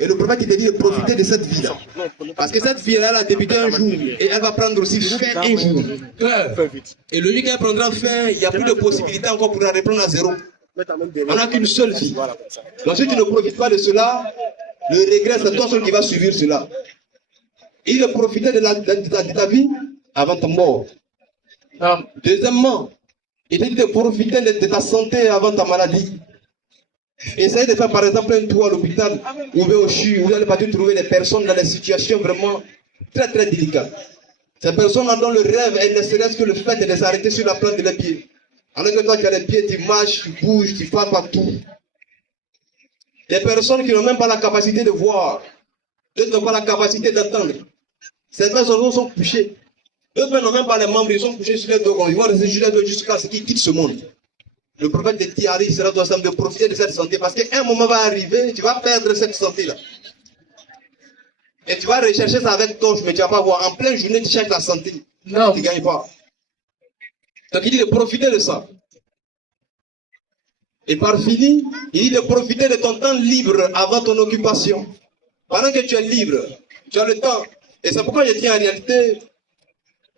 Et le prophète, il te dit de profiter de cette vie-là. Parce que cette vie-là, elle a débuté un jour. Et elle va prendre aussi fin un jour. Et le jour qu'elle prendra fin, il n'y a plus de possibilité encore pour la reprendre à zéro. On n'a qu'une seule vie. Donc si tu ne profites pas de cela, le regret, c'est toi seul qui va subir cela. Il veut profiter de ta vie avant ta mort. Deuxièmement, il te dit de profiter de ta santé avant ta maladie. Essayez de faire par exemple un tour à l'hôpital ou au CHU, où vous allez partir trouver des personnes dans des situations vraiment très très délicates. Ces personnes dont le rêve, elles ne serait-ce que le fait de les arrêter sur la plante de leurs pieds. Alors que toi tu as les pieds, tu marches, tu bouges, tu pars partout. Des personnes qui n'ont même pas la capacité de voir, d'autres n'ont pas la capacité d'entendre. Ces personnes sont couchées. D'autres n'ont même pas les membres, ils sont couchés sur les dos. Ils vont rester sur les dos jusqu'à ce qu'ils quittent ce monde. Le prophète de Tiari sera toi de profiter de cette santé parce qu'un moment va arriver, tu vas perdre cette santé-là. Et tu vas rechercher ça avec torche, mais tu ne vas pas voir. En pleine journée, tu cherches la santé. Non. Tu ne gagnes pas. Donc il dit de profiter de ça. Et par fini, il dit de profiter de ton temps libre avant ton occupation. Pendant que tu es libre, tu as le temps. Et c'est pourquoi je dis en réalité,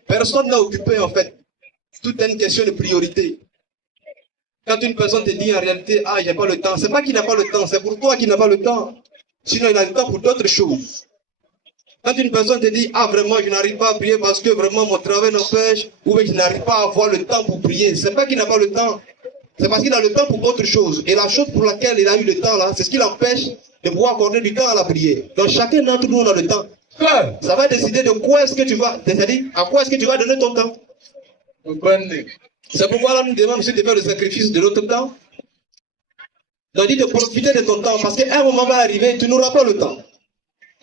personne n'a occupé en fait. Tout est une question de priorité. Quand une personne te dit en réalité, ah, j'ai pas le temps, c'est pas qu'il n'a pas le temps, c'est pour toi qu'il n'a pas le temps. Sinon, il a le temps pour d'autres choses. Quand une personne te dit, ah, vraiment, je n'arrive pas à prier parce que vraiment mon travail m'empêche, ou bien je n'arrive pas à avoir le temps pour prier, c'est pas qu'il n'a pas le temps, c'est parce qu'il a le temps pour autre chose. Et la chose pour laquelle il a eu le temps là, c'est ce qui l'empêche de pouvoir accorder du temps à la prière. Donc chacun d'entre nous, on a le temps. Ça va décider de quoi est-ce que tu vas, c'est-à-dire à quoi est-ce que tu vas donner ton temps. C'est pourquoi là, nous demandons aussi de faire le sacrifice de notre temps. Donc, dit de profiter de ton temps, parce qu'un moment va arriver, tu n'auras pas le temps.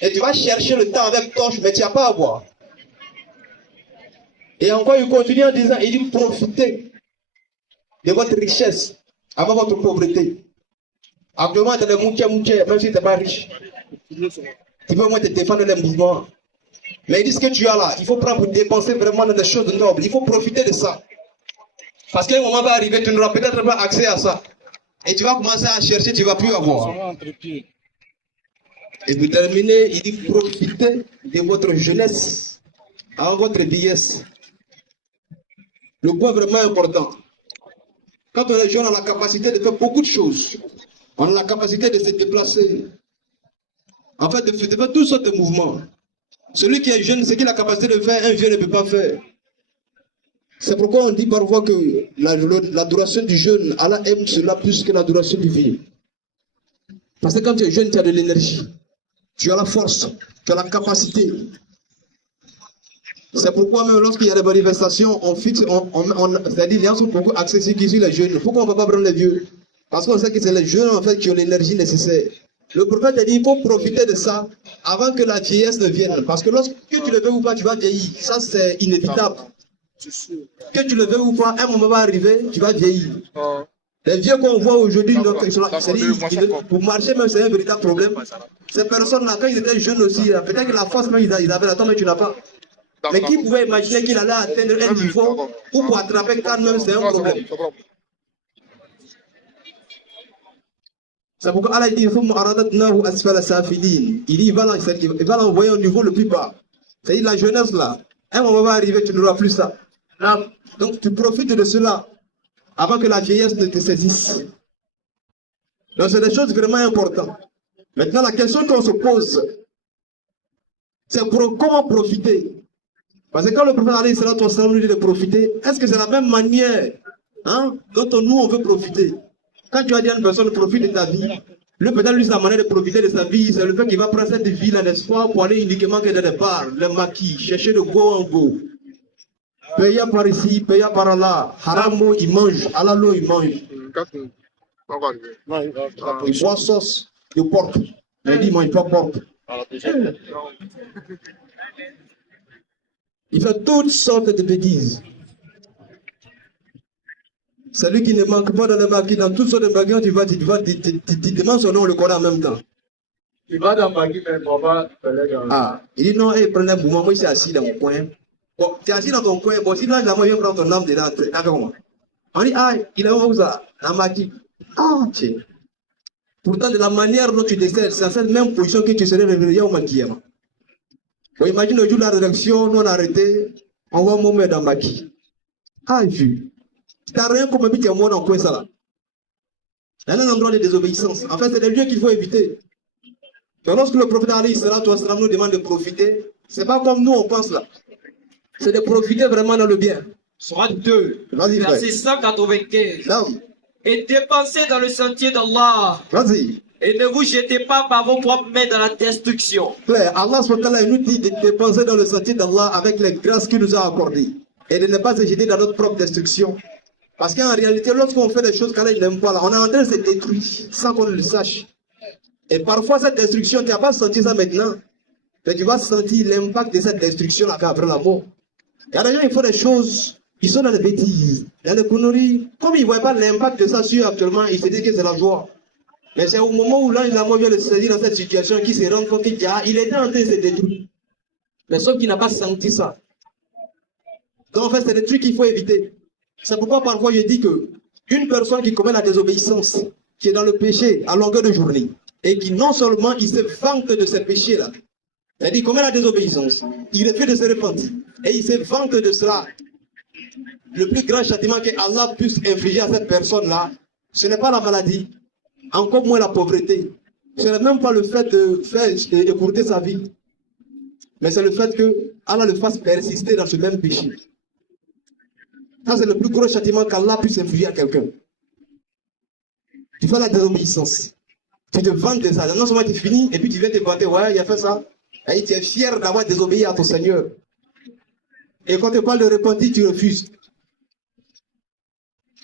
Et tu vas chercher le temps avec torche, mais tu n'as pas à voir. Et encore, il continue en disant, il dit profitez de votre richesse avant votre pauvreté. Actuellement, tu as des mouchés, même si tu n'es pas riche. Tu peux au moins te défendre les mouvements. Mais il dit ce que tu as là, il faut prendre pour dépenser vraiment dans des choses nobles. Il faut profiter de ça. Parce qu'un moment va arriver, tu n'auras peut-être pas accès à ça. Et tu vas commencer à chercher, tu ne vas plus avoir. Et pour terminer, il dit profitez de votre jeunesse avant votre vieillesse. Le point vraiment important. Quand on est jeune, on a la capacité de faire beaucoup de choses. On a la capacité de se déplacer. En fait, de faire toutes sortes de mouvements. Celui qui est jeune, ce qu'il a la capacité de faire, un vieux ne peut pas faire. C'est pourquoi on dit parfois que l'adoration du jeune, Allah aime cela plus que l'adoration du vieux. Parce que quand tu es jeune, tu as de l'énergie. Tu as la force, tu as la capacité. C'est pourquoi même lorsqu'il y a des manifestations, on fixe, c'est-à-dire les gens sont beaucoup axés sur les jeunes. Pourquoi on ne va pas prendre les vieux? Parce qu'on sait que c'est les jeunes en fait qui ont l'énergie nécessaire. Le prophète a dit, il faut profiter de ça avant que la vieillesse ne vienne. Parce que lorsque tu le veux ou pas, tu vas vieillir. Ça, c'est inévitable. Que tu le veux ou pas, un moment va arriver, tu vas vieillir. Les vieux qu'on voit aujourd'hui, pour marcher même, c'est un véritable problème. Ces personnes-là, quand ils étaient jeunes aussi, peut-être que la force, même, ils avaient la temps, mais tu n'as pas. Mais qui pouvait imaginer qu'il allait atteindre un niveau où pour attraper quand même, c'est un problème. C'est pourquoi Allah dit, il dit, il va l'envoyer au niveau le plus bas. C'est-à-dire la jeunesse là. Un moment va arriver, tu n'auras plus ça. Donc tu profites de cela avant que la vieillesse ne te saisisse. Donc c'est des choses vraiment importantes. Maintenant la question qu'on se pose, c'est pour comment profiter. Parce que quand le prophète alayhi salatu wa sallam nous dit de profiter, est-ce que c'est la même manière dont nous on veut profiter? Quand tu as dit à une personne profite de ta vie, le peut-être lui sa manière de profiter de sa vie, c'est le fait qu'il va prendre cette vie-là, n'est-ce pas, pour aller uniquement que dans les bars, les maquis, chercher de go en go. Payer par ici, payer par là. Haramo, il mange. Alalo, il mange. Il boit sauce de porc. Mais il dit, il ne mange pas porc. Il fait toutes sortes de bêtises. Celui qui ne manque pas dans les maquis, dans toutes sortes de maquis, tu demandes son nom, on le connaît en même temps. Tu vas dans le maquis, mais on va. Ah, il dit non, prenez un mouvement, moi je suis assis dans mon coin. Bon, tu es assis dans ton coin, bon, si là, moi je viens prendre ton âme dedans, avec moi. On dit, ah, il est où ça? Dans le maquis. Ah, tiens. Pourtant, de la manière dont tu décèdes, c'est à cette même position que tu serais réveillé au Makiyama. Bon, imagine le jour de la rédaction, nous on a arrêté, on voit Mohamed dans Maki. Ah, vu. Tu n'as rien comme habiter à moi dans quoi ça là. Il y a un endroit de désobéissance. En fait, c'est des lieux qu'il faut éviter. Et lorsque le prophète Ali nous demande de profiter, c'est pas comme nous on pense là. C'est de profiter vraiment dans le bien. Surat 2, verset 195. Non. Et dépensez dans le sentier d'Allah. Vas-y. Et ne vous jetez pas par vos propres mains dans la destruction. Claire, Allah il nous dit de dépenser dans le sentier d'Allah avec les grâces qu'il nous a accordées. Et de ne pas se jeter dans notre propre destruction. Parce qu'en réalité, lorsqu'on fait des choses qu'Allah n'aime pas, là, on est en train de se détruire sans qu'on le sache. Et parfois, cette destruction, tu n'as pas senti ça maintenant. Mais tu vas sentir l'impact de cette destruction après la mort. Car les gens, ils font des choses, ils sont dans les bêtises, dans les conneries. Comme ils ne voient pas l'impact de ça sur actuellement, ils se disent que c'est la joie. Mais c'est au moment où là, il a vient de se saisir dans cette situation qu'il se rend compte qu'il était en train de se détruire. Mais sauf qu'il n'a pas senti ça. Donc en fait, c'est des trucs qu'il faut éviter. C'est pourquoi parfois je dis que une personne qui commet la désobéissance, qui est dans le péché à longueur de journée, et qui non seulement il se vante de ce péché-là, c'est-à-dire qu'il commet la désobéissance, il refuse de se repentir, et il se vante de cela. Le plus grand châtiment que Allah puisse infliger à cette personne-là, ce n'est pas la maladie, encore moins la pauvreté. Ce n'est même pas le fait de faire écourter sa vie, mais c'est le fait que Allah le fasse persister dans ce même péché. Ça, c'est le plus gros châtiment qu'Allah puisse infliger à quelqu'un. Tu fais la désobéissance. Tu te vantes de ça. Non seulement tu finis, et puis tu viens te vanter, ouais, il a fait ça. Et tu es fier d'avoir désobéi à ton Seigneur. Et quand tu parles de repentir, tu refuses.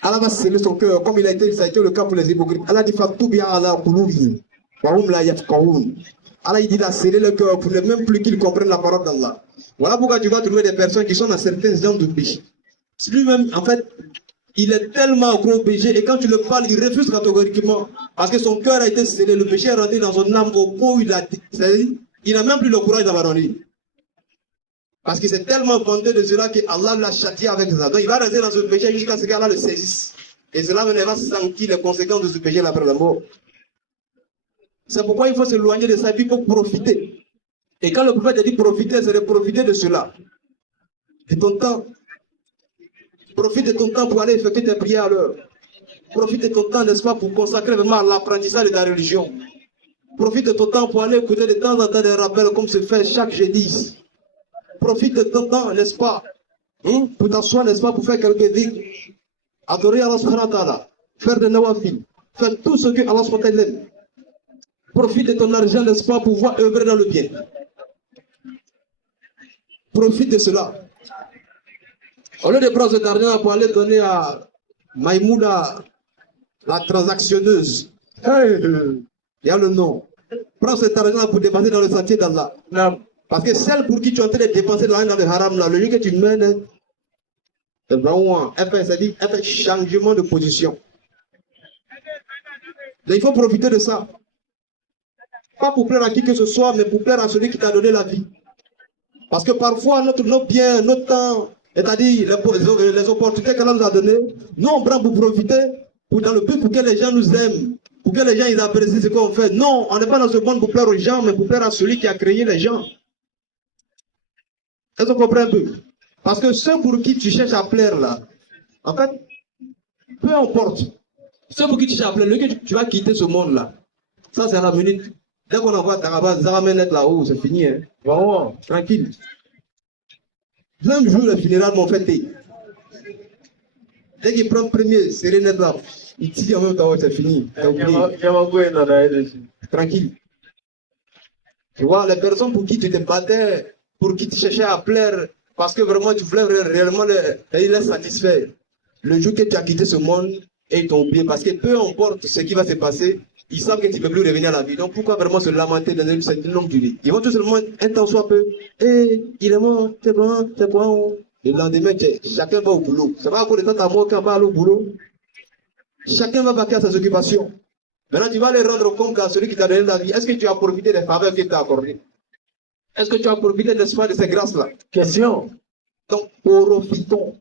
Allah va sceller son cœur, comme ça a été le cas pour les hypocrites. Allah dit, Allah il dit, il a scellé le cœur pour ne même plus qu'ils comprennent la parole d'Allah. Voilà pourquoi tu vas trouver des personnes qui sont dans certains genres de péché. Lui-même, en fait, il est tellement gros péché, et quand tu le parles, il refuse catégoriquement. Parce que son cœur a été scellé, le péché est rentré dans son âme au point où il n'a même plus le courage d'abandonner. Parce qu'il s'est tellement vanté de cela que Allah l'a châtié avec ça. Donc il va rester dans ce péché jusqu'à ce qu'Allah le saisisse. Et cela va sentir les conséquences de ce péché après la mort. C'est pourquoi il faut s'éloigner de ça, et puis il faut profiter. Et quand le prophète a dit profiter, c'est de profiter de cela. De ton temps. Profite de ton temps pour aller effectuer tes prières à l'heure. Profite de ton temps, n'est-ce pas, pour consacrer vraiment à l'apprentissage de ta religion. Profite de ton temps pour aller écouter de temps en temps des rappels comme se fait chaque jeudi. Profite de ton temps, n'est-ce pas, pour t'asseoir, n'est-ce pas, pour faire quelques dhikr. Adorer Allah subhanahu wa ta'ala. Faire des nawafil. Faire tout ce que Allah subhanahu wa ta'ala aime. Profite de ton argent, n'est-ce pas, pour pouvoir œuvrer dans le bien. Profite de cela. Au lieu de prendre cet argent pour aller donner à Maïmouna, la transactionneuse, il y a le nom. Prends cet argent pour dépenser dans le sentier d'Allah. Parce que celle pour qui tu es en train de dépenser dans le haram, là, le lieu que tu mènes, c'est vraiment un changement de position. Donc il faut profiter de ça. Pas pour plaire à qui que ce soit, mais pour plaire à celui qui t'a donné la vie. Parce que parfois, nos biens, notre temps, c'est-à-dire les opportunités qu'Allah nous a données, nous on prend pour profiter, dans le but pour que les gens nous aiment, pour que les gens ils apprécient ce qu'on fait. Non, on n'est pas dans ce monde pour plaire aux gens, mais pour plaire à celui qui a créé les gens. Est-ce qu'on comprend un peu? Parce que ceux pour qui tu cherches à plaire là, en fait, peu importe, ceux pour qui tu cherches à plaire, le que tu vas quitter ce monde là, ça c'est à la minute. Dès qu'on envoie Taraba, Zaramenet là-haut, c'est fini. Hein. Vraiment, tranquille. Même jour, le funérail m'ont fêté. Dès qu'il prend le premier, c'est les nets là. Il tire en même temps, c'est fini. Tranquille. Tu vois, les personnes pour qui tu te battais, pour qui tu cherchais à plaire, parce que vraiment tu voulais réellement les satisfaire. Le jour que tu as quitté ce monde, et ils t'ont oublié, parce que peu importe ce qui va se passer, ils savent que tu ne peux plus revenir à la vie. Donc pourquoi vraiment se lamenter dans cette longue durée? Ils vont tout seulement un temps soit peu. Il est mort, c'est bon, c'est bon. Le lendemain, chacun va au boulot. Ça va encore le temps à moi quand on va aller au boulot. Chacun va vaquer à ses occupations. Maintenant, tu vas les rendre compte à celui qui t'a donné la vie. Est-ce que tu as profité des faveurs qu'il t'a accordées? Est-ce que tu as profité, n'est-ce pas, de ces grâces-là? Question. Donc, profitons.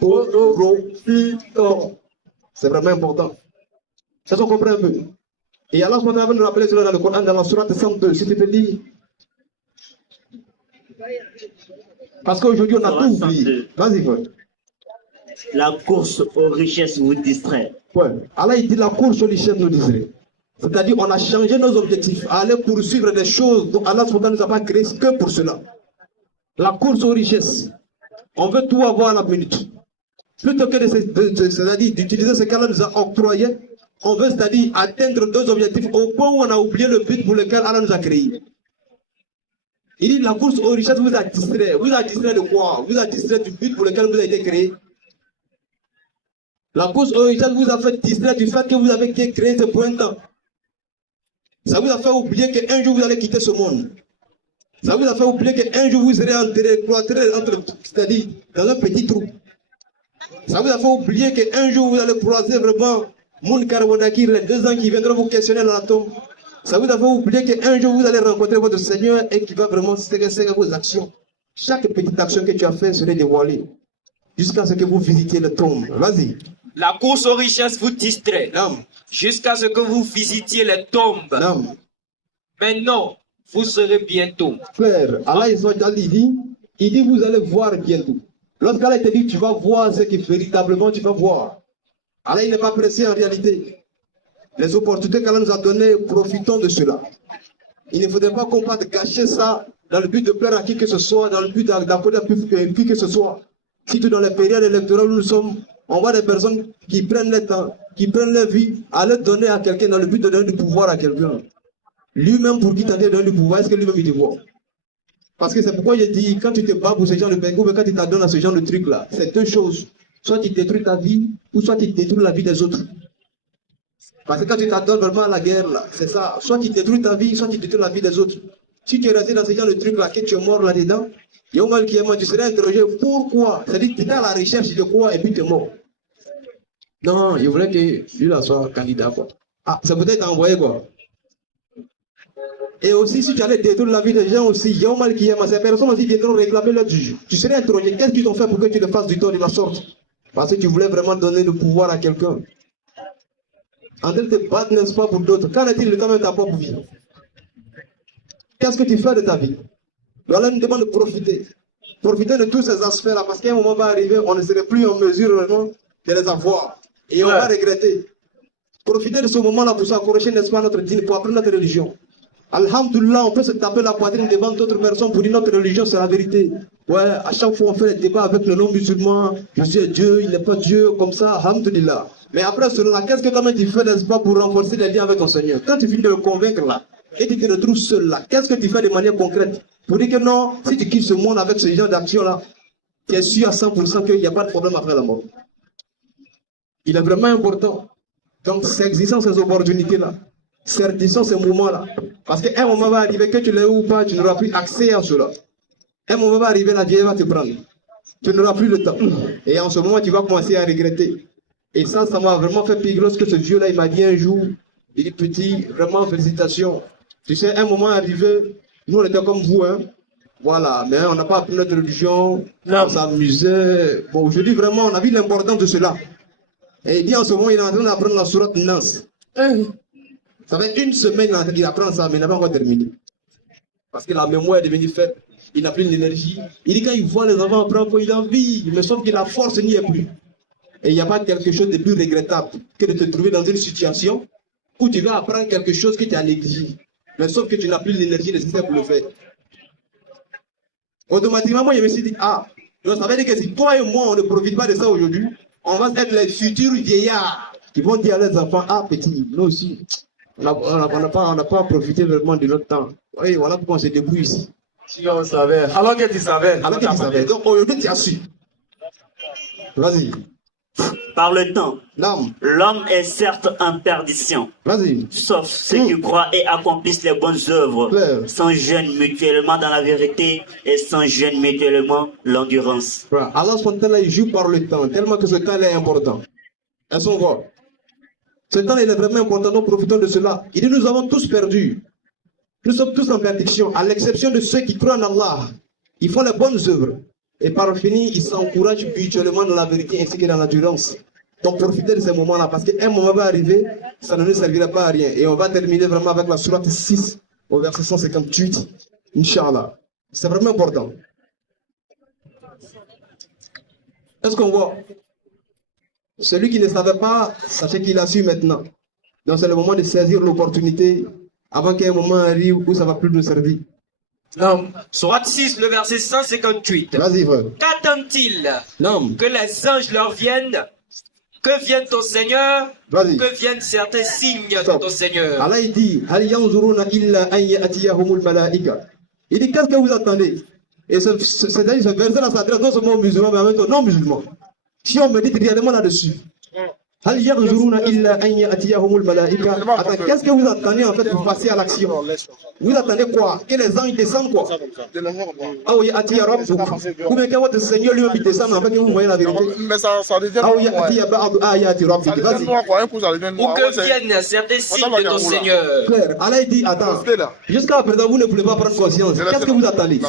Profitons. C'est vraiment important. Ça se comprend un peu. Et Allah va nous rappeler cela dans le Coran, dans la sourate 102, si tu peux lire. Parce qu'aujourd'hui, on a tout oublié. Vas-y, frère. La course aux richesses vous distrait. Ouais. Allah, il dit la course aux richesses nous distrait. C'est-à-dire, on a changé nos objectifs à aller poursuivre des choses dont Allah ne nous a pas créé que pour cela. La course aux richesses. On veut tout avoir à la minute. Plutôt que d'utiliser ce qu'Allah nous a octroyé, on veut, c'est-à-dire, atteindre deux objectifs au point où on a oublié le but pour lequel Allah nous a créé. Il dit la course aux richesses vous a distrait. Vous a distrait de quoi? Vous a distrait du but pour lequel vous avez été créé. La course aux richesses vous a fait distraire du fait que vous avez été créé ce point de temps. Ça vous a fait oublier qu'un jour vous allez quitter ce monde. Ça vous a fait oublier qu'un jour vous serez enterré, c'est-à-dire dans un petit trou. Ça vous a fait oublier qu'un jour vous allez croiser vraiment Moun Karwadakir, les 2 ans qui viendront vous questionner dans la tombe. Ça vous a fait oublier qu'un jour vous allez rencontrer votre Seigneur et qui va vraiment s'intéresser à vos actions. Chaque petite action que tu as faite serait dévoilée jusqu'à ce que vous visitiez la tombe. Vas-y. La course aux richesses vous distrait. Non. Jusqu'à ce que vous visitiez les tombes. Non. Mais non, vous serez bientôt. Frère, Allah il dit vous allez voir bientôt. Lorsqu'Allah te dit tu vas voir ce que véritablement tu vas voir. Allah il n'est pas pressé en réalité. Les opportunités qu'Allah nous a données, profitons de cela. Il ne faudrait pas qu'on parte gâcher ça dans le but de plaire à qui que ce soit, dans le but d'apporter à qui que ce soit. Surtout dans les périodes électorales où nous sommes, on voit des personnes qui prennent le temps, qui prennent leur vie à le donner à quelqu'un dans le but de donner du pouvoir à quelqu'un. Lui-même, pour qui t'as donné du pouvoir, est-ce que lui-même il te voit? Parce que c'est pourquoi je dis, quand tu te bats pour ce genre de pays, ou quand tu t'adonnes à ce genre de truc-là, c'est deux choses. Soit tu détruis ta vie, ou soit tu détruis la vie des autres. Parce que quand tu t'adonnes vraiment à la guerre, là, c'est ça. Soit tu détruis ta vie, soit tu détruis la vie des autres. Si tu es resté dans ce genre de truc-là, que tu es mort là-dedans, il y a un mal qui est mort, tu serais interrogé pourquoi. C'est-à-dire que tu es à la recherche de quoi et puis tu es mort. Non, il voulait que lui là soit candidat, quoi. Ah, ça peut être envoyé, quoi. Et aussi, si tu allais détruire la vie des gens aussi, il y a un mal qui est mort. Ces personnes aussi viendront réclamer leur juge. Tu serais interrogé, qu'est-ce qu'ils ont fait pour que tu le fasses du tort de la sorte? Parce que tu voulais vraiment donner le pouvoir à quelqu'un. En train de te battre, n'est-ce pas, pour d'autres. Qu'en est-il de toi-même ta propre vie? Qu'est-ce que tu fais de ta vie? Alors, nous demande de profiter. Profiter de tous ces aspects-là, parce qu'un moment va arriver, on ne serait plus en mesure vraiment de les avoir. Et on va regretter. Profiter de ce moment-là pour s'encourager, n'est-ce pas, notre dîne, pour apprendre notre religion. Alhamdulillah, on peut se taper la poitrine devant d'autres personnes pour dire notre religion, c'est la vérité. Ouais, à chaque fois on fait des débats avec le non-musulman, je suis Dieu, il n'est pas Dieu, comme ça, alhamdulillah. Mais après cela, qu'est-ce que toi-même tu fais, n'est-ce pas, pour renforcer les liens avec ton Seigneur? Quand tu finis de le convaincre là, et tu te retrouves seul là, qu'est-ce que tu fais de manière concrète? Pour dire que non, si tu quittes ce monde avec ce genre d'action là, tu es sûr à 100% qu'il n'y a pas de problème après la mort. Il est vraiment important. Donc, c'est existant ces opportunités-là. Saisissons ces moments-là. Parce qu'un moment va arriver, que tu l'aies ou pas, tu n'auras plus accès à cela. Un moment va arriver, la vie va te prendre. Tu n'auras plus le temps. Et en ce moment, tu vas commencer à regretter. Et ça m'a vraiment fait pire lorsque ce vieux-là, il m'a dit un jour, il dit petit, vraiment félicitations. Tu sais, un moment arrivé, nous on était comme vous, hein. Voilà, mais on n'a pas appris notre religion, on s'amusait. Bon, je dis vraiment, on a vu l'importance de cela. Et il dit en ce moment, il est en train d'apprendre la sourate Nas. Ça fait une semaine qu'il apprend ça, mais il n'a pas encore terminé. Parce que la mémoire est devenue faible, il n'a plus d'énergie. Il dit quand il voit les enfants apprendre, il a envie, mais sauf que la force n'y est plus. Et il n'y a pas quelque chose de plus regrettable que de te trouver dans une situation où tu vas apprendre quelque chose que tu as négligé. Mais sauf que tu n'as plus l'énergie nécessaire pour le faire. Automatiquement, moi, je me suis dit, ah, donc ça veut dire que si toi et moi, on ne profite pas de ça aujourd'hui, on va être les futurs vieillards qui vont dire à leurs enfants, ah, petit, nous aussi, on n'a pas profité vraiment de notre temps. Oui, voilà pourquoi on se débrouille ici. Si on savait. Alors que tu savais. Alors que tu savais. Donc aujourd'hui, tu as su. Vas-y. Par le temps, L'homme est certes en perdition, Vas-y. sauf ceux qui croient et accomplissent les bonnes œuvres, Claire. s'enjoignent mutuellement dans la vérité et s'enjoignent mutuellement l'endurance. Allah il joue par le temps, tellement que ce temps est important. Elles sont voir. Ce temps il est vraiment important, nous profitons de cela. Il dit nous avons tous perdu. Nous sommes tous en perdition, à l'exception de ceux qui croient en Allah. Ils font les bonnes œuvres. Et par fini, ils s'encouragent mutuellement dans la vérité ainsi que dans l'endurance. Donc profitez de ces moments-là parce qu'un moment va arriver, ça ne nous servira pas à rien. Et on va terminer vraiment avec la sourate 6 au verset 158, Inch'Allah. C'est vraiment important. Est-ce qu'on voit? Celui qui ne savait pas, sachez qu'il a su maintenant. Donc c'est le moment de saisir l'opportunité avant qu'un moment arrive où ça ne va plus nous servir. Non. Sourate 6, le verset 158. Vas-y, frère. Qu'attendent-ils? Non. Que les anges leur viennent? Que vienne ton Seigneur? Vas-y. Que viennent certains signes de Stop. ton Seigneur? Allah il dit, Hal yanzuruna illa an ya'tiyahumul malaika. Il dit, qu'est-ce que vous attendez? Et ce verset-là s'adresse non seulement aux musulmans, mais en même temps non musulmans. Si on médite réellement là-dessus. Hal yanzuruna illa an ya'tiyahumul malaika. Attends, qu'est-ce que vous attendez en fait pour passer à l'action? Vous attendez quoi? Que les anges descendent quoi? Ah oui, Atiya Rabb. Ou bien que votre Seigneur lui-même descende afin que vous voyez la vérité. Mais ça devient. Ah oui, Atiya Ba'ad Ayati Rabb. Ça devient noir, quoi. Un coup, ça devient Ou noir. que viennent certains signes de ton Seigneur? Claire, Allah dit, attends, jusqu'à présent vous ne pouvez pas prendre conscience. Qu'est-ce que vous attendez?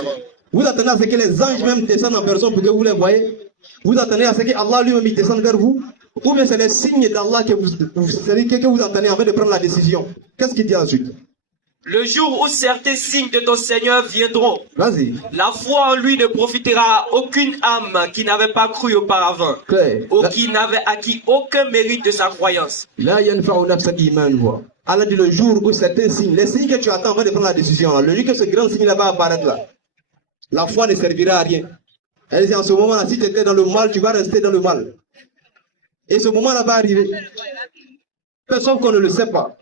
Vous attendez à ce que les anges même descendent en personne pour que vous les voyez? Vous attendez à ce que Allah lui-même descende vers vous? Ou bien c'est les signes d'Allah que vous attendez avant de prendre la décision? Qu'est-ce qu'il dit ensuite? Le jour où certains signes de ton Seigneur viendront, Vas-y. la foi en lui ne profitera à aucune âme qui n'avait pas cru auparavant, Claire. ou qui n'avait acquis aucun mérite de sa croyance. Là, il y a une fois Allah dit le jour où certains signes, les signes que tu attends avant de prendre la décision, le jour que ce grand signe là va apparaître là, la foi ne servira à rien. Elle dit en ce moment-là, si tu étais dans le mal, tu vas rester dans le mal. Et ce moment-là va arriver. Sauf qu'on ne le sait pas.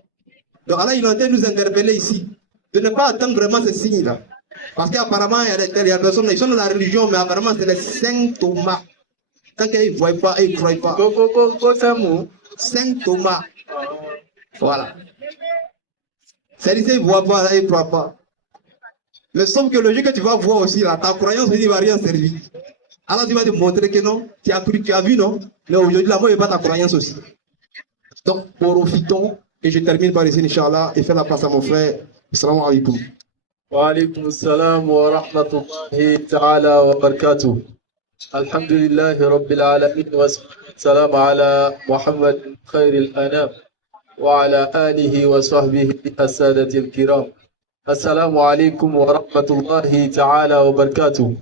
Donc Allah, il est en train de nous interpeller ici, de ne pas attendre vraiment ces signes-là. Parce qu'apparemment, il y a des personnes, ils sont dans la religion, mais apparemment, c'est les saint Thomas. Tant qu'ils ne voient pas et ils ne croient pas. Saint Thomas. Voilà. C'est-à-dire qu'ils ne voient pas et ils ne croient pas. Mais sauf que le jour que tu vas voir aussi, là, ta croyance ne va rien servir. Alors tu vas te montrer que non, tu as cru, tu as vu, non? Mais aujourd'hui, là, moi, il n'y a pas ta croyance aussi. Donc, profitons, et je termine par ici, Inch'Allah, et faire la place à mon frère. Assalamu alaikum. Wa alaikum assalam wa rahmatullahi ta'ala wa barakatuh. Alhamdulillahi rabbil alamin wa salam ala Muhammad khairil anam wa ala alihi wa sahbihi as-sadatil kiram. Assalamu alaikum wa rahmatullahi ta'ala wa barakatuh.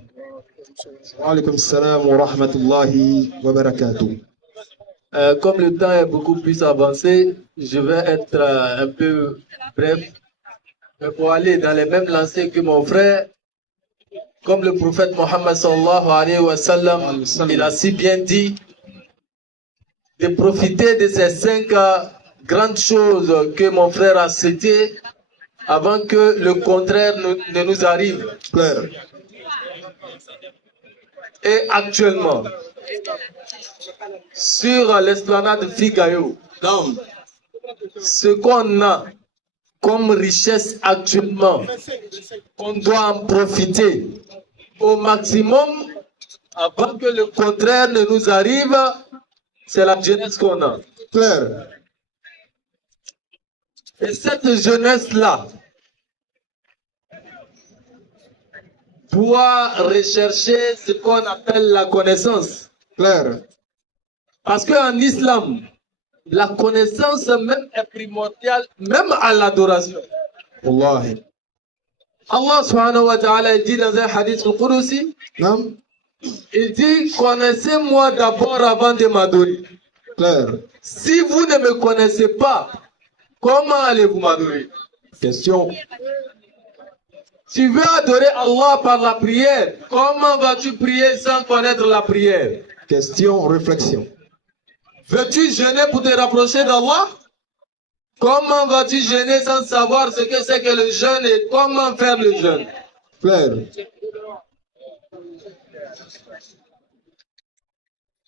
Wa alaikum assalam wa rahmatullahi wa barakatuh. Comme le temps est beaucoup plus avancé, je vais être un peu bref. Mais pour aller dans les mêmes lancées que mon frère, comme le prophète Mohammed sallallahu alayhi wa sallam, il a si bien dit, de profiter de ces 5 grandes choses que mon frère a citées avant que le contraire ne nous arrive. Claire. Et actuellement, sur l'esplanade Figayo, ce qu'on a comme richesse actuellement, on doit en profiter au maximum avant que le contraire ne nous arrive, c'est la jeunesse qu'on a. Claire. Et cette jeunesse-là doit rechercher ce qu'on appelle la connaissance. Claire. Parce qu'en islam, la connaissance même est primordiale, même à l'adoration. Wallahi. Allah subhanahu wa ta'ala dit dans un hadith al-Qudusi, Non? il dit, connaissez-moi d'abord avant de m'adorer. Claire. Si vous ne me connaissez pas, comment allez-vous m'adorer? Question. Tu veux adorer Allah par la prière, comment vas-tu prier sans connaître la prière? Question, réflexion. Veux-tu jeûner pour te rapprocher d'Allah? Comment vas-tu jeûner sans savoir ce que c'est que le jeûne et comment faire le jeûne? Claire.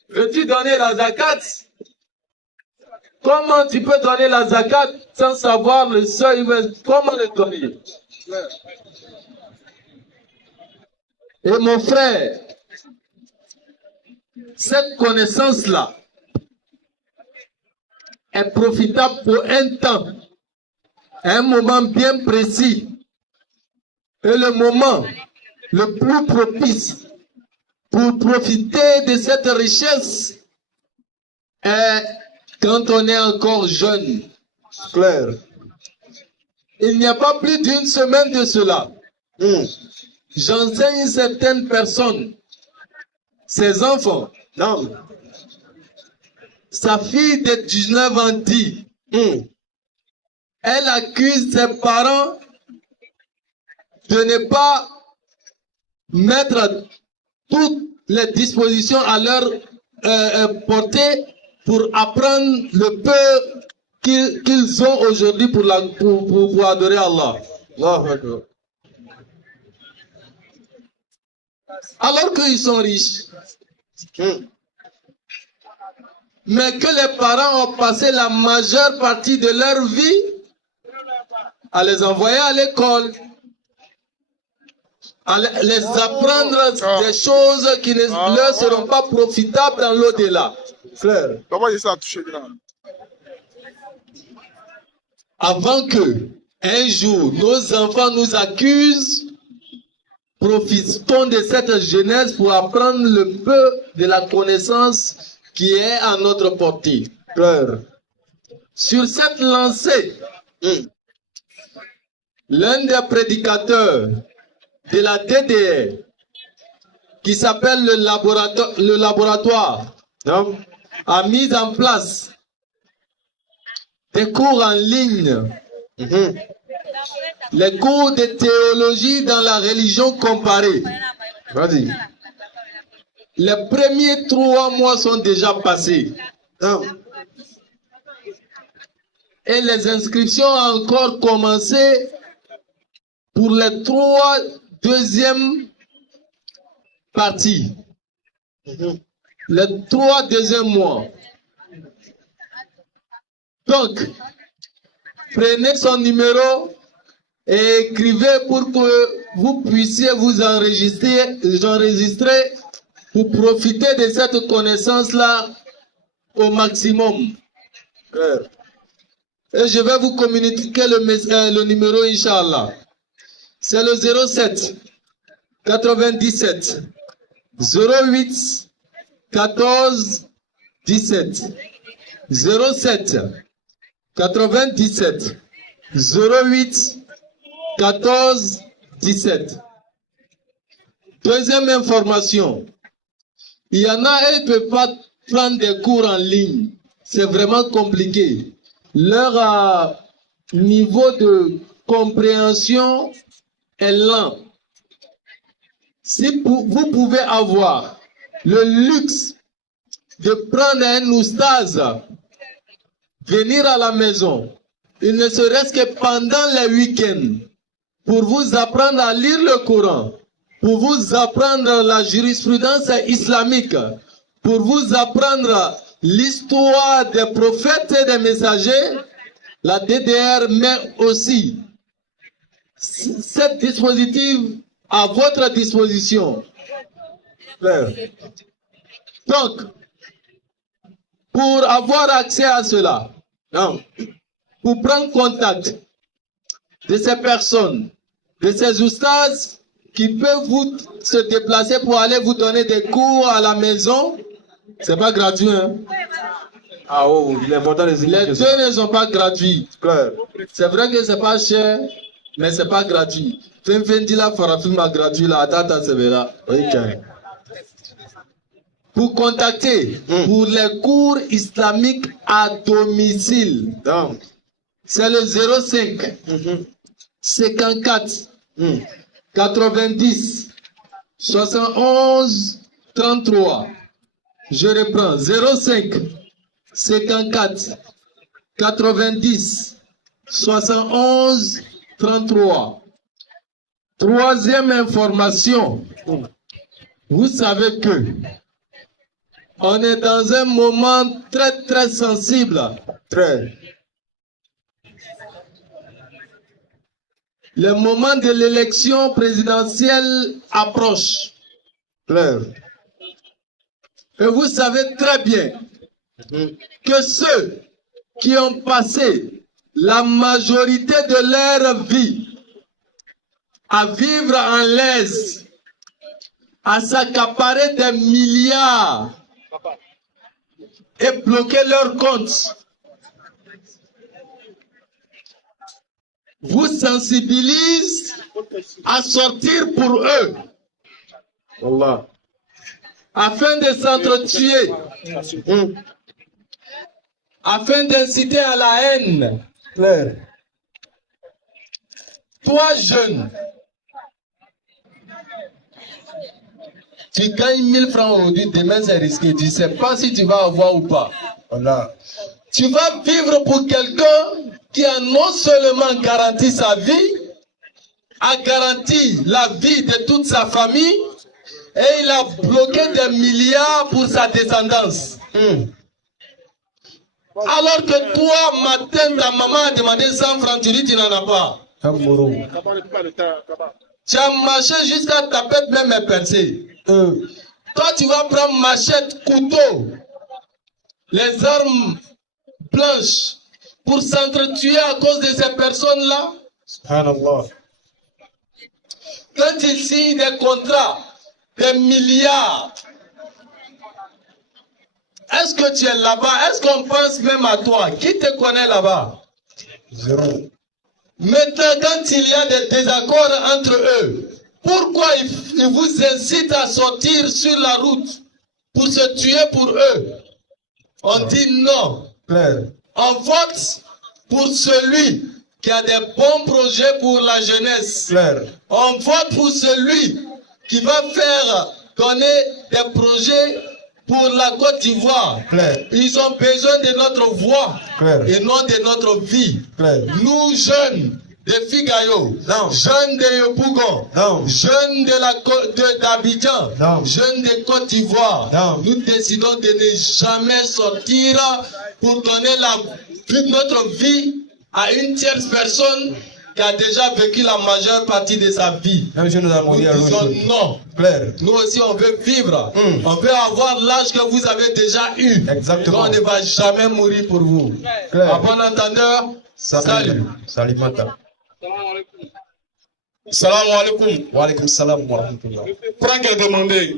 Veux-tu donner la zakat? Comment tu peux donner la zakat sans savoir le seuil? Comment le donner? Et mon frère, cette connaissance-là est profitable pour un temps, un moment bien précis. Et le moment le plus propice pour profiter de cette richesse, est quand on est encore jeune. Clair. Il n'y a pas plus d'une semaine de cela. J'enseigne certaines personnes, ses enfants. Non. Sa fille de 19 ans dit, elle accuse ses parents de ne pas mettre toutes les dispositions à leur portée pour apprendre le peu qu'ils ont aujourd'hui pour adorer Allah. Alors qu'ils sont riches. Mais que les parents ont passé la majeure partie de leur vie à les envoyer à l'école, à les apprendre des choses qui ne leur seront pas profitables dans l'au-delà. Avant que, un jour, nos enfants nous accusent, profitons de cette jeunesse pour apprendre le peu de la connaissance qui est à notre portée. Sur cette lancée, l'un des prédicateurs de la DDR, qui s'appelle le laboratoire, a mis en place des cours en ligne, les cours de théologie dans la religion comparée. Vas-y. Les premiers 3 mois sont déjà passés. Et les inscriptions ont encore commencé pour les 3 deuxièmes parties. Les 3 deuxièmes mois. Donc, prenez son numéro et écrivez pour que vous puissiez vous enregistrer pour profiter de cette connaissance-là au maximum. Et je vais vous communiquer le numéro, Inch'Allah. C'est le 07 97 08 14 17. 07 97 08 14 17. Deuxième information. Il y en a, ils ne peuvent pas prendre des cours en ligne. C'est vraiment compliqué. Leur niveau de compréhension est lent. Si vous pouvez avoir le luxe de prendre un oustaz, venir à la maison, il ne serait-ce que pendant les week-ends, pour vous apprendre à lire le Coran, pour vous apprendre la jurisprudence islamique, pour vous apprendre l'histoire des prophètes et des messagers, la DDR met aussi ce dispositif à votre disposition. Donc, pour avoir accès à cela, pour prendre contact de ces personnes, de ces oustas qui peuvent vous se déplacer pour aller vous donner des cours à la maison, c'est pas gratuit, hein? Ah oh, l'important les deux ne sont pas gratuits. C'est vrai que c'est pas cher, mais c'est pas gratuit. Gratuit là, pour contacter pour les cours islamiques à domicile, c'est le 05 54 90 71 33. Je reprends 05 54 90 71 33. Troisième information, vous savez que on est dans un moment très très sensible. Très. Le moment de l'élection présidentielle approche. Clair. Et vous savez très bien que ceux qui ont passé la majorité de leur vie à vivre en l'aise, à s'accaparer des milliards et bloquer leur compte. Vous sensibilise à sortir pour eux. Wallah. Afin de s'entretuer. Afin d'inciter à la haine. Claire. Toi, jeune, tu gagnes 1000 francs aujourd'hui, demain c'est risqué. Tu ne sais pas si tu vas avoir ou pas. Voilà. Tu vas vivre pour quelqu'un qui a non seulement garanti sa vie, a garanti la vie de toute sa famille, et il a bloqué des milliards pour sa descendance. Alors que toi, matin, ta maman a demandé 100 francs, tu dis tu n'en as pas. Tu as marché jusqu'à ta tête même est percée. Toi, tu vas prendre machette, couteau, les armes blanches pour s'entretuer à cause de ces personnes-là. Subhanallah. Quand tu signes des contrats, des milliards, est-ce que tu es là-bas? Est-ce qu'on pense même à toi? Qui te connaît là-bas? Zéro. Maintenant, quand il y a des désaccords entre eux, pourquoi ils vous incitent à sortir sur la route pour se tuer pour eux? On dit non. Claire. On vote pour celui qui a des bons projets pour la jeunesse. Claire. On vote pour celui qui va faire donner des projets pour la Côte d'Ivoire. Ils ont besoin de notre voix. Claire. Et non de notre vie. Claire. Nous, jeunes de Figayo, jeunes de Yopougon, jeunes d'Abidjan, jeunes de Côte d'Ivoire, nous décidons de ne jamais sortir pour donner notre vie à une tierce personne qui a déjà vécu la majeure partie de sa vie. Nous disons non. Nous aussi, on veut vivre. On veut avoir l'âge que vous avez déjà eu. Exactement. On ne va jamais mourir pour vous. À bon entendeur, salut. Salut, Mata. Salam alaikum. Wa alaikum salam wa rahmatullah. Franck a demandé.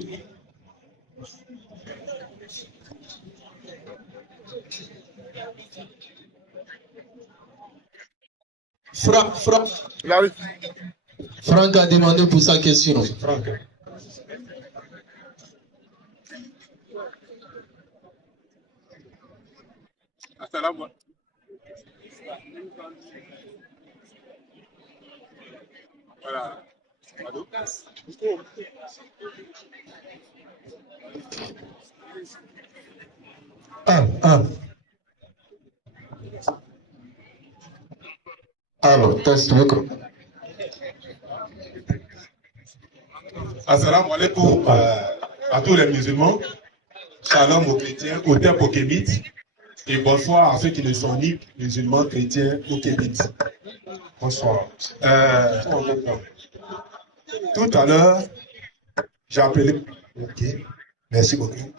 Franck a demandé pour sa question. Franck. Assalamu alaikum. Voilà. Alors, test le micro. Assalamu alaikum à tous les musulmans, shalom aux chrétiens, aux terres aux kémites, et bonsoir à ceux qui ne sont ni musulmans, chrétiens ou kémites. Bonsoir. Tout à l'heure, j'ai appelé. Ok, merci beaucoup.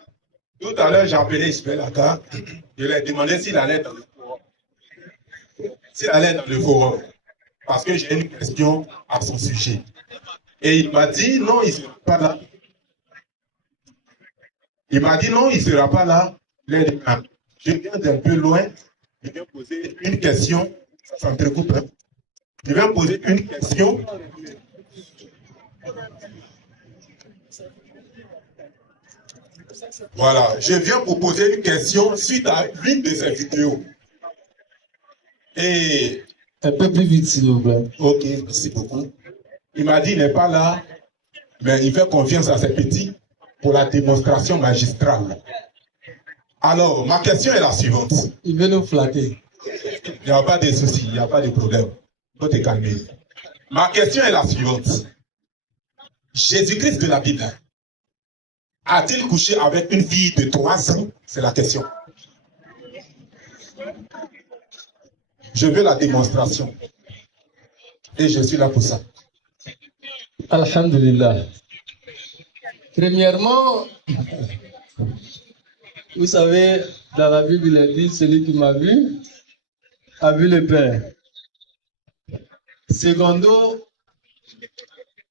Tout à l'heure, j'ai appelé Ismaël Aka. Je lui ai demandé s'il allait dans le forum. S'il allait dans le forum. Parce que j'ai une question à son sujet. Et il m'a dit non, il ne sera pas là. Il m'a dit non, il ne sera pas là. Je viens d'un peu loin. Je viens poser une question. Ça s'entrecoupe. Hein? Je viens poser une question. Voilà, je viens pour poser une question suite à l'une de ses vidéos. Et... un peu plus vite, s'il vous plaît. Ok, merci beaucoup. Il m'a dit il n'est pas là, mais il fait confiance à ses petits pour la démonstration magistrale. Alors, ma question est la suivante. Il veut nous flatter. Il n'y a pas de souci, il n'y a pas de problème. Il faut te calmer. Ma question est la suivante. Jésus-Christ de la Bible a-t-il couché avec une fille de 3 ans? C'est la question. Je veux la démonstration. Et je suis là pour ça. Alhamdulillah. Premièrement, vous savez, dans la Bible, il est dit, celui qui m'a vu a vu le Père. Secondo,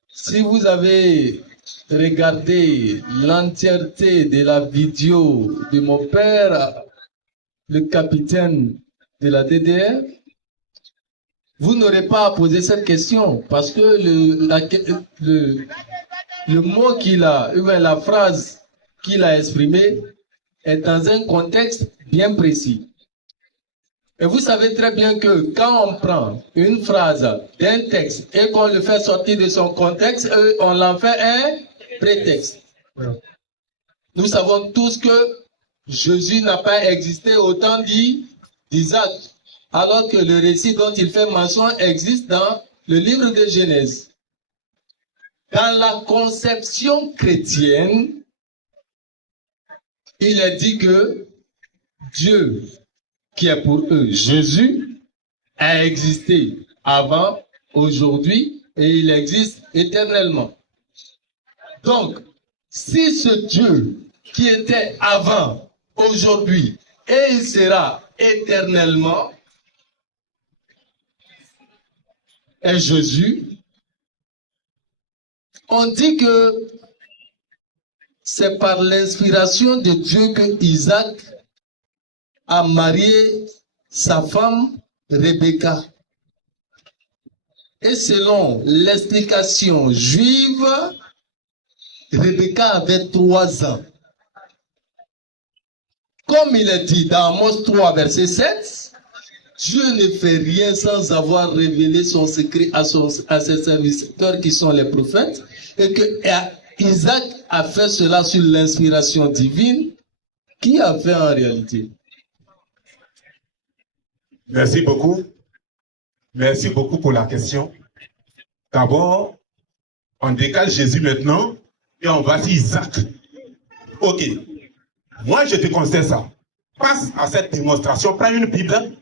si vous avez regardez l'entièreté de la vidéo de mon père, le capitaine de la DDR, vous n'aurez pas à poser cette question parce que le mot qu'il a, ou bien la phrase qu'il a exprimée est dans un contexte bien précis. Et vous savez très bien que quand on prend une phrase d'un texte et qu'on le fait sortir de son contexte, on en fait un prétexte. Nous savons tous que Jésus n'a pas existé au temps d'Isaac, alors que le récit dont il fait mention existe dans le livre de Genèse. Dans la conception chrétienne, il est dit que Dieu, qui est pour eux Jésus, a existé avant, aujourd'hui, et il existe éternellement. Donc, si ce Dieu qui était avant, aujourd'hui, et il sera éternellement, est Jésus, on dit que c'est par l'inspiration de Dieu que Isaac a marié sa femme Rebecca. Et selon l'explication juive, Rebecca avait 3 ans. Comme il est dit dans Amos 3, verset 7, Dieu ne fait rien sans avoir révélé son secret à ses serviteurs qui sont les prophètes, et que Isaac a fait cela sur l'inspiration divine. Qui a fait en réalité? Merci beaucoup. Merci beaucoup pour la question. D'abord, on décale Jésus maintenant et on va sur Isaac. Ok. Moi, je te conseille ça. Passe à cette démonstration. Prends une Bible,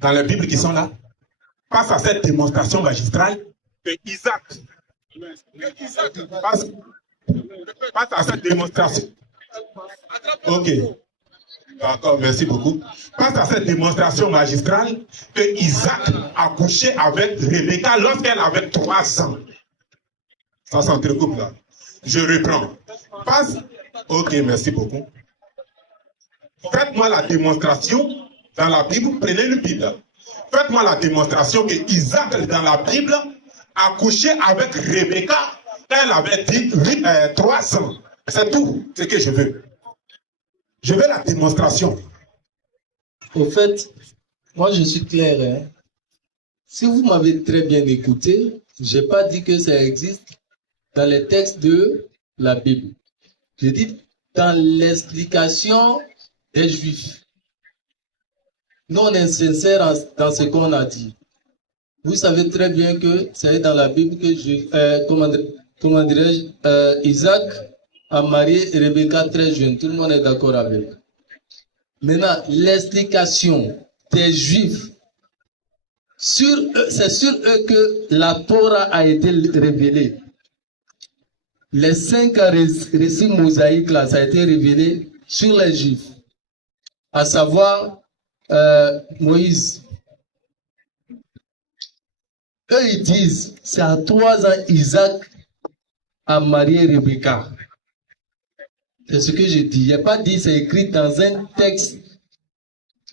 dans les Bibles qui sont là. Passe à cette démonstration magistrale que Isaac. Passe à cette démonstration. Ok. D'accord, merci beaucoup. Passe à cette démonstration magistrale que Isaac a couché avec Rebecca lorsqu'elle avait 3 ans. Ça s'entrecoupe là. Je reprends. Passe. Ok, merci beaucoup. Faites-moi la démonstration dans la Bible. Prenez une Bible. Faites-moi la démonstration que Isaac dans la Bible a couché avec Rebecca quand elle avait dit 3 ans. C'est tout ce que je veux. Je veux la démonstration. Au fait, moi je suis clair. Hein? Si vous m'avez très bien écouté, je n'ai pas dit que ça existe dans les textes de la Bible. Je dis dans l'explication des Juifs. Nous, on est sincère dans ce qu'on a dit. Vous savez très bien que c'est dans la Bible que Isaac a marié Rebecca très jeune. Tout le monde est d'accord avec. Maintenant, l'explication des Juifs, c'est sur eux que la Torah a été révélée. Les 5 récits mosaïques, là, ça a été révélé sur les Juifs. À savoir, Moïse. Eux, ils disent, c'est à 3 ans, Isaac a marié Rebecca. C'est ce que je dis. Il n'y a pas dit, c'est écrit dans un texte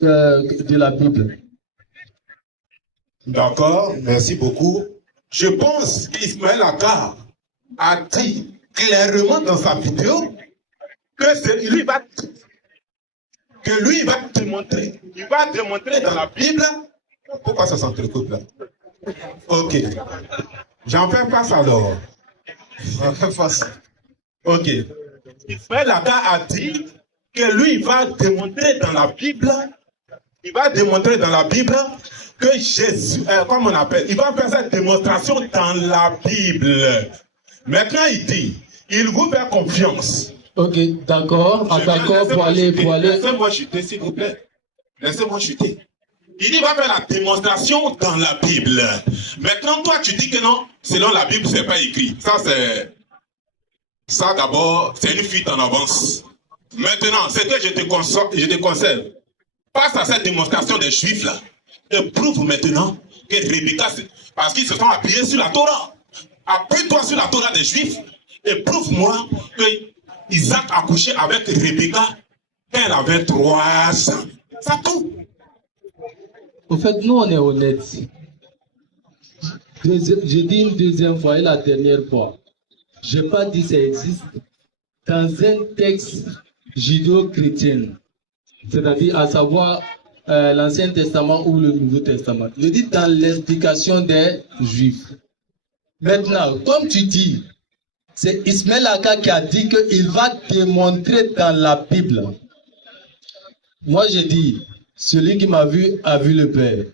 de la Bible. D'accord, merci beaucoup. Je pense qu'Ismaël Akar a dit clairement dans sa vidéo que lui va démontrer. Il va démontrer dans la Bible. Pourquoi ça s'entrecoupe là? Ok. J'en fais face alors. J'en fais face. Ok. Ismaël Akar a dit que lui, il va démontrer dans la Bible. Il va démontrer dans la Bible que Jésus, comme on appelle, il va faire cette démonstration dans la Bible. Maintenant, il dit, il vous fait confiance. Ok, d'accord, d'accord, pour aller. Laissez-moi chuter, s'il vous plaît. Laissez-moi chuter. Il dit, il va faire la démonstration dans la Bible. Maintenant, toi, tu dis que non, selon la Bible, c'est pas écrit. Ça, d'abord, c'est une fuite en avance. Maintenant, c'est que je te conseille. Passe à cette démonstration des Juifs là. Et prouve maintenant que Rebecca, parce qu'ils se sont appuyés sur la Torah. Appuie-toi sur la Torah des Juifs et prouve-moi que Isaac a couché avec Rebecca quand elle avait 3 ans. C'est tout. Au fait, nous, on est honnêtes. Je dis une deuxième fois et la dernière fois. Je n'ai pas dit que ça existe dans un texte judéo-chrétien, c'est-à-dire à savoir l'Ancien Testament ou le Nouveau Testament. Je dis dans l'explication des Juifs. Maintenant, comme tu dis, c'est Ismaël Aka qui a dit qu'il va démontrer dans la Bible. Moi, je dis, celui qui m'a vu a vu le Père.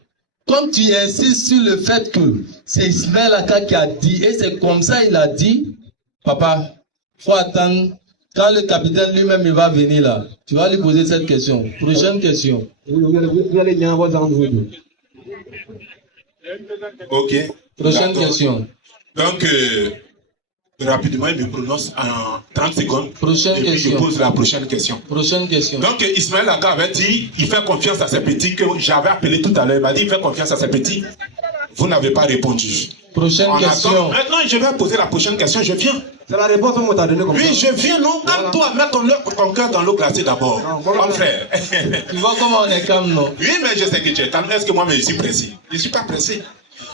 Comme tu insistes sur le fait que c'est Ismaël Aka qui a dit, et c'est comme ça il a dit, papa, il faut attendre, quand le capitaine lui-même il va venir là, tu vas lui poser cette question. Prochaine question. Ok. Prochaine question. Donc, rapidement, il me prononce en 30 secondes. Prochaine et puis question. je pose la prochaine question. Prochaine question. Donc, Ismaël Aka avait dit, il fait confiance à ses petits, que j'avais appelé tout à l'heure. Il m'a dit, il fait confiance à ses petits. Vous n'avez pas répondu. Prochaine question. Maintenant, je vais poser la prochaine question. Je viens. C'est la réponse qu'on t'a donnée comme ça. Oui, je viens, non? Calme-toi, mets ton cœur dans l'eau glacée d'abord. Mon frère. Tu vois comment on est calme, non? Oui, mais je sais que tu es calme. Est-ce que moi, je suis pressé? Je ne suis pas pressé.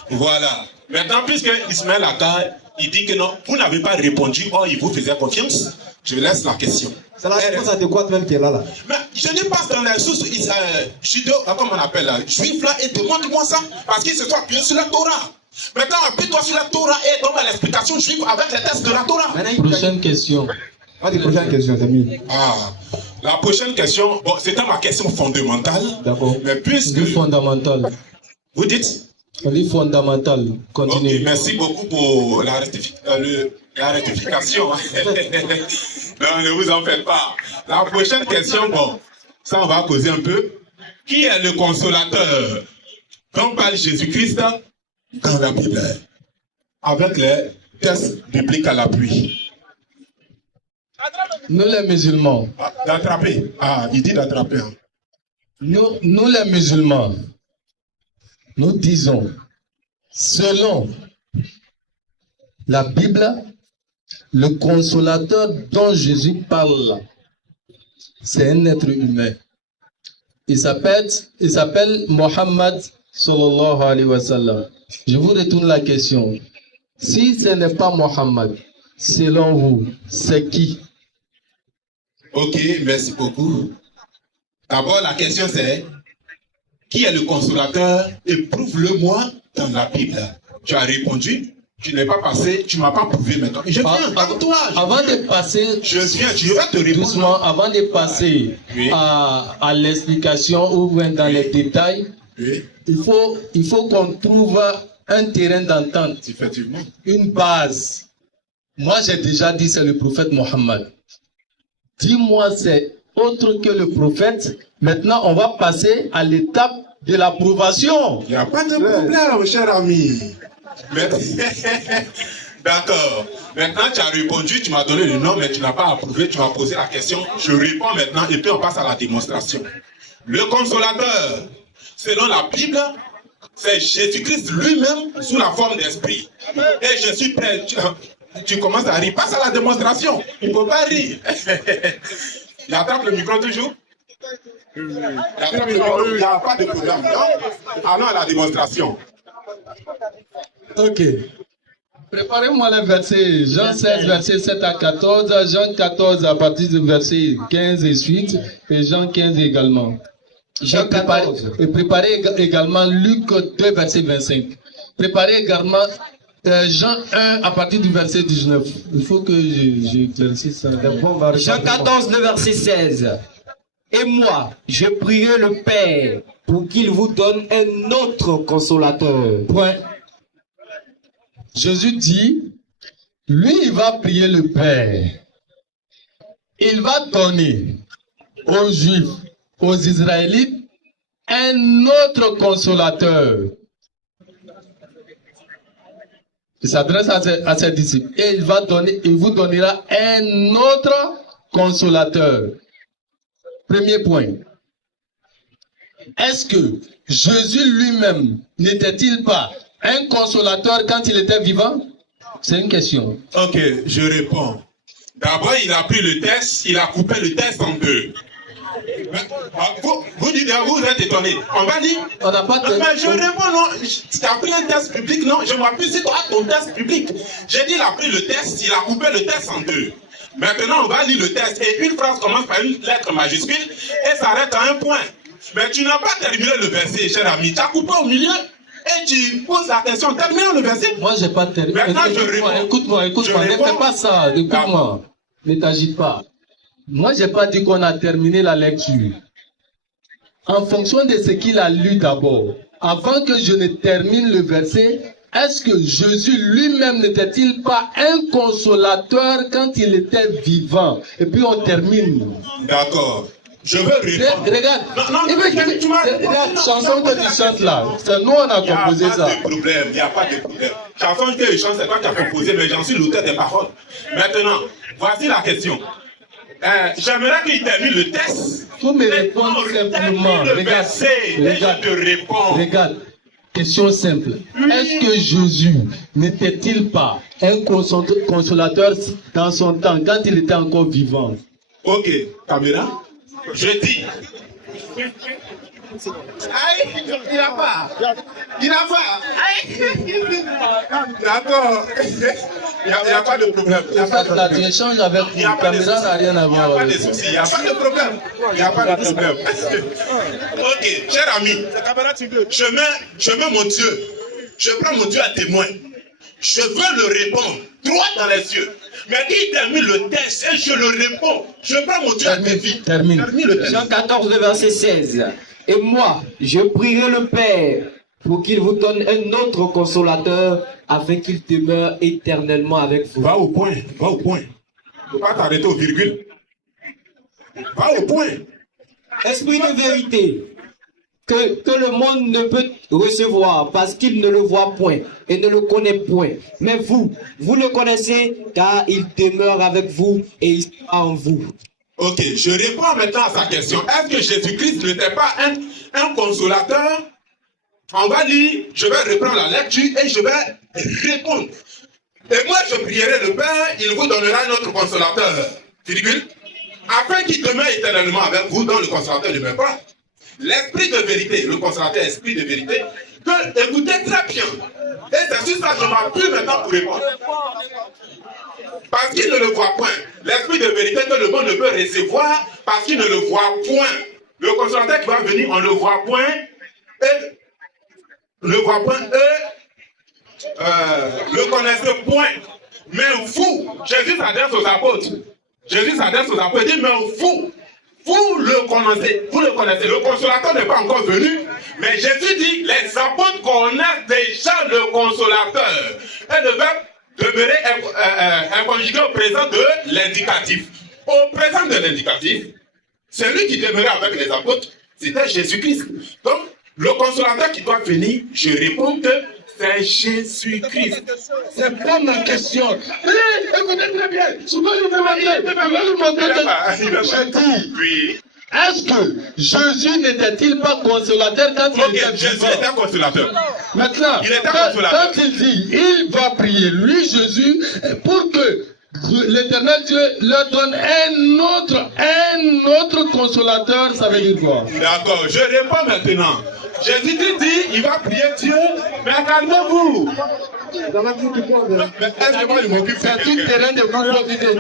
Voilà. Maintenant, puisque Ismaël Aka, il dit que non, vous n'avez pas répondu, or il vous faisait confiance, je laisse la question. C'est la réponse adéquate même qui est là. Mais je ne passe dans les sources judo, comment on appelle là, juif là, et demande-moi ça, parce qu'il se soit appuyé sur la Torah. Maintenant, appuie-toi sur la Torah et donne l'explication juive avec les textes de la Torah. Prochaine question. Prochaine question, c'est mieux. Ah, la prochaine question, bon, c'était ma question fondamentale. D'accord. Mais puisque. Du fondamental. Vous dites? On dit fondamental. Continue. Ok, merci beaucoup pour la rectification. Non, ne vous en faites pas. La prochaine question, bon, ça on va causer un peu. Qui est le consolateur dont parle Jésus-Christ dans la Bible? Avec les textes bibliques à l'appui. Nous les musulmans. D'attraper. Ah, il dit d'attraper. Nous les musulmans. Nous disons, selon la Bible, le consolateur dont Jésus parle, c'est un être humain. Il s'appelle Mohammed sallallahu alayhi wa sallam. Je vous retourne la question. Si ce n'est pas Mohammed, selon vous, c'est qui? Ok, merci beaucoup. D'abord, la question c'est, qui est le consolateur? Éprouve-le-moi dans la Bible. Tu as répondu, tu n'es pas passé, tu ne m'as pas prouvé maintenant. Je viens, toi. Avant de passer, je viens, je vais te répondre. Doucement, avant de passer oui. à l'explication ou même dans les détails, oui. il faut qu'on trouve un terrain d'entente. Effectivement. Une base. Moi, j'ai déjà dit c'est le prophète Mohammed. Dis-moi, c'est autre que le prophète. Maintenant, on va passer à l'étape de l'approbation. Il n'y a pas de problème, cher ami. D'accord. Maintenant, tu as répondu, tu m'as donné le nom, mais tu n'as pas approuvé, tu m'as posé la question. Je réponds maintenant et puis on passe à la démonstration. Le consolateur, selon la Bible, c'est Jésus-Christ lui-même sous la forme d'esprit. Et je suis prêt. Tu commences à rire. Passe à la démonstration. Il ne faut pas rire. Il attrape le micro toujours. Il n'y a pas de problème. Allons à la démonstration. Ok. Préparez-moi les versets. Jean 16, versets 7 à 14. Jean 14 à partir du verset 15 et suite. Et Jean 15 également. Et préparez également Luc 2, verset 25. Préparez également Jean 1 à partir du verset 19. Il faut que j'éclaircisse ça. Jean 14, le verset 16. Et moi, je prierai le Père pour qu'il vous donne un autre consolateur. Point. Jésus dit, lui, il va prier le Père. Il va donner aux Juifs, aux Israélites, un autre consolateur. Il s'adresse à ses disciples. Et il vous donnera un autre consolateur. Premier point. Est-ce que Jésus lui-même n'était-il pas un consolateur quand il était vivant? C'est une question. Ok, je réponds. D'abord, il a pris le test, il a coupé le test en deux. Vous dites, vous êtes étonné. On va dire. On n'a pas de... Mais je réponds, non. Tu as pris un test public, non. Je m'appuie sur toi, ton test public. J'ai dit, il a pris le test, il a coupé le test en deux. Maintenant, on va lire le test. Et une phrase commence par une lettre majuscule et s'arrête à un point. Mais tu n'as pas terminé le verset, cher ami. Tu as coupé au milieu et tu poses la question. Terminé le verset. Moi, je n'ai pas terminé. Maintenant, je réponds. Écoute-moi. Ne fais pas ça. Écoute-moi. Ne t'agite pas. Moi, je n'ai pas dit qu'on a terminé la lecture. En fonction de ce qu'il a lu d'abord, avant que je ne termine le verset, est-ce que Jésus lui-même n'était-il pas un consolateur quand il était vivant? Et puis on termine. D'accord. Je veux répondre. Regarde. Regarde, chanson que tu chantes là. C'est nous, on a composé ça. Il n'y a pas de problème. Chanson que je chante, c'est toi qui as composé, mais j'en suis l'auteur des paroles. Maintenant, voici la question. J'aimerais qu'il termine le test. Faut me répondre simplement. Regarde. Question simple. Est-ce que Jésus n'était-il pas un consolateur dans son temps, quand il était encore vivant? Ok, caméra. Je dis. Aïe, il n'a pas. D'accord. Il n'y a pas de problème. En fait, là, tu échanges avec la caméra, n'a rien à voir. Il n'y a pas de souci, il n'y a pas de problème. Ok, cher ami, je mets mon Dieu. Je prends mon Dieu à témoin. Je veux le répondre droit dans les yeux. Mais il termine le test et je le réponds. Je prends mon Dieu à défi. Termine le test. Jean 14, le verset 16. Et moi, je prierai le Père pour qu'il vous donne un autre consolateur afin qu'il demeure éternellement avec vous. Va au point. Il ne faut pas t'arrêter au virgule. Va au point. Esprit de vérité, que le monde ne peut recevoir parce qu'il ne le voit point et ne le connaît point. Mais vous le connaissez car il demeure avec vous et il sera en vous. Ok, je réponds maintenant à sa question. Est-ce que Jésus-Christ n'était pas un consolateur? On va dire, je vais reprendre la lecture et je vais répondre. Et moi, je prierai le Père, il vous donnera un autre consolateur, virgule, afin qu'il demeure éternellement avec vous, dont le consolateur ne meurt pas. L'esprit de vérité, le consolateur esprit de vérité, que écoutez très bien. Et c'est sur ça que je m'appuie maintenant pour répondre. Parce qu'il ne le voit point. L'esprit de vérité que le monde ne peut recevoir parce qu'il ne le voit point. Le consolateur qui va venir, on ne le voit point. Et le voit point le connaissez point. Mais vous, Jésus s'adresse aux apôtres. Il dit, mais vous le connaissez. Le consolateur n'est pas encore venu. Mais Jésus dit, les apôtres connaissent déjà le consolateur. Et le verbe demeurer inconjugué au présent de l'indicatif. Au présent de l'indicatif, celui qui demeurait avec les apôtres, c'était Jésus-Christ. Donc, le consolateur qui doit venir, je réponds que c'est Jésus-Christ. C'est pas ma question. Écoutez très bien. Souvent, je vais vous montrer. Oui. Est-ce que Jésus n'était-il pas consolateur quand il était Jésus vivant? était consolateur. Maintenant, quand il dit, il va prier, lui Jésus, pour que l'Éternel Dieu leur donne un autre consolateur, ça veut dire quoi? D'accord, je réponds maintenant. Jésus dit, il va prier Dieu, mais calmez-vous. C'est tout terrain de controverse.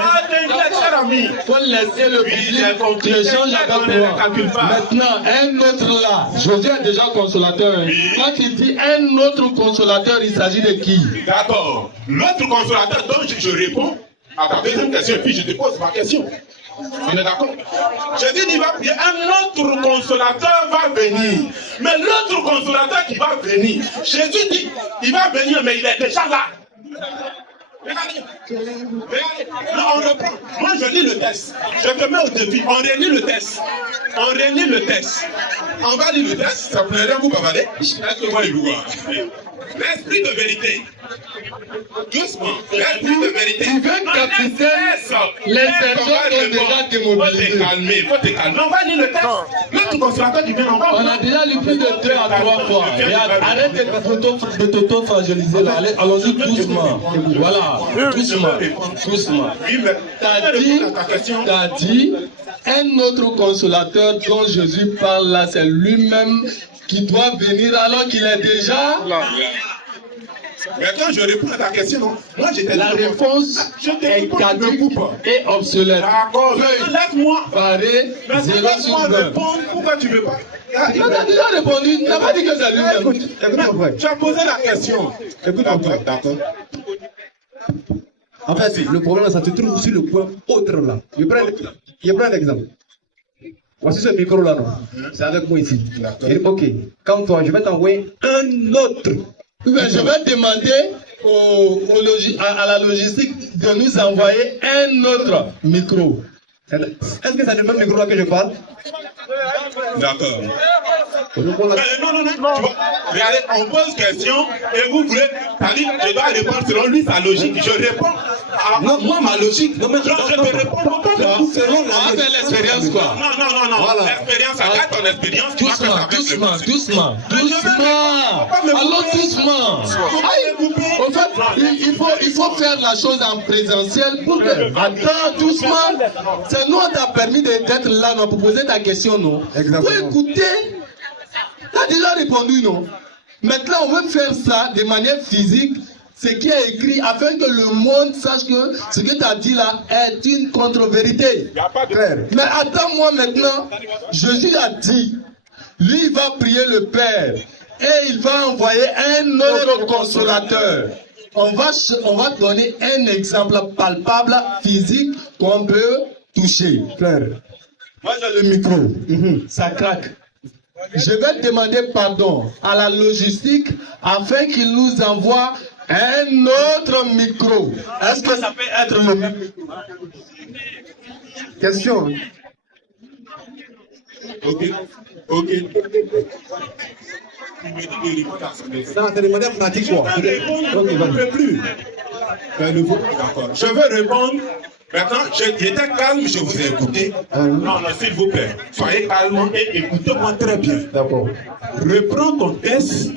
Cher ami, Il faut laisser le public l'échange avec moi. Maintenant, un autre là, Jésus est déjà consolateur. Quand il dit un autre consolateur, il s'agit de qui? D'accord. L'autre consolateur dont je réponds à ta deuxième question, et puis je te pose ma question. On est d'accord? Jésus dit, il va prier, un autre consolateur va venir. Mais l'autre consolateur qui va venir, Jésus dit, il va venir, mais il est déjà là. Regardez. Non, on reprend. Moi, je lis le test. Je te mets au défi. On relit le test. On va lire le test. Ça plairait vous, bavarder? Est-ce que moi, il vous voit? L'esprit de vérité. Doucement. L'esprit de vérité. vérité. Tu veux capter les personnes qui ont déjà démobilisé. Il faut te calmer. On va lire le texte. L'autre consolateur du bien, On a déjà lu plus de 2 à 3 fois. Arrête de t'auto-fragiliser là. Allons-y doucement. Voilà, doucement. T'as dit, un autre consolateur dont Jésus parle là, c'est lui-même qui doit venir alors qu'il est déjà là. Maintenant, je réponds à ta question. Non? Moi, la réponse est caduque et obsolète. D'accord, laisse-moi. Barré, 0 sur 20. Répondre. Pourquoi tu ne veux pas? Il a déjà répondu, il n'a pas dit que c'est lui-même. Tu as posé la question. D'accord. En fait, le problème, ça se trouve sur le point autre là. Je prends un exemple. Voici ce micro là, non? C'est avec moi ici. Ok, comme toi, je vais t'envoyer un autre. Mais je vais demander à la logistique de nous envoyer un autre micro. Est-ce que c'est le même micro là que je parle? D'accord. Non. Regardez, on pose question et vous voulez, c'est-à-dire, je dois répondre selon lui sa logique. Je réponds à moi ma logique. Non, mais je te réponds selon l'expérience quoi. Non. Voilà. L'expérience, regarde ton expérience. Doucement. Allons doucement. En fait, il faut faire la chose en présentiel pour que. Attends, doucement. C'est nous on t'a permis d'être là, non, pour poser ta question, non? Il faut écouter. Tu as déjà répondu, non? Maintenant, on veut faire ça de manière physique, ce qui est écrit, afin que le monde sache que ce que tu as dit là est une contre-vérité. Mais attends-moi maintenant, Jésus a dit, lui il va prier le Père et il va envoyer un autre consolateur. On va donner un exemple palpable, physique, qu'on peut toucher. Frère, moi j'ai le micro, ça craque. Je vais demander pardon à la logistique afin qu'il nous envoie un autre micro. Est-ce que ça peut être le même micro? Question. Ok. Ça, c'est demandé pratique quoi? Je ne peux plus. D'accord. Je veux répondre. Maintenant, j'étais calme, je vous ai écouté. Non, s'il vous plaît, soyez calme et écoutez-moi très bien. D'accord. Reprends ton test.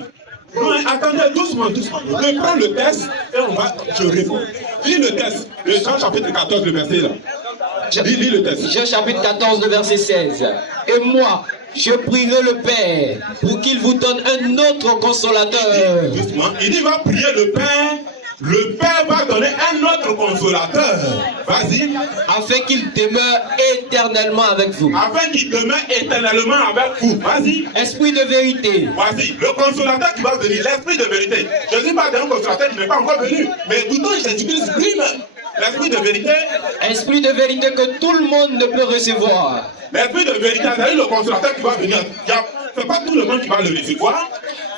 Non, attendez, doucement. Reprends le test et je réponds. Lis le test. Le Jean chapitre 14, le verset là. Lis le test. Jean chapitre 14, le verset 16. Et moi, je prierai le Père pour qu'il vous donne un autre consolateur. Doucement. Il va prier le Père. Le Père va donner un autre consolateur. Vas-y. Afin qu'il demeure éternellement avec vous. Afin qu'il demeure éternellement avec vous. Vas-y. Esprit de vérité. Vas-y. Le consolateur qui va venir, l'esprit de vérité. Je ne dis pas d'un consolateur qui n'est pas encore venu. Mais écoutons Jésus-Christ lui-même. L'esprit de vérité. Esprit de vérité que tout le monde ne peut recevoir. L'esprit de vérité, c'est le consolateur qui va venir. Ce n'est pas tout le monde qui va le recevoir.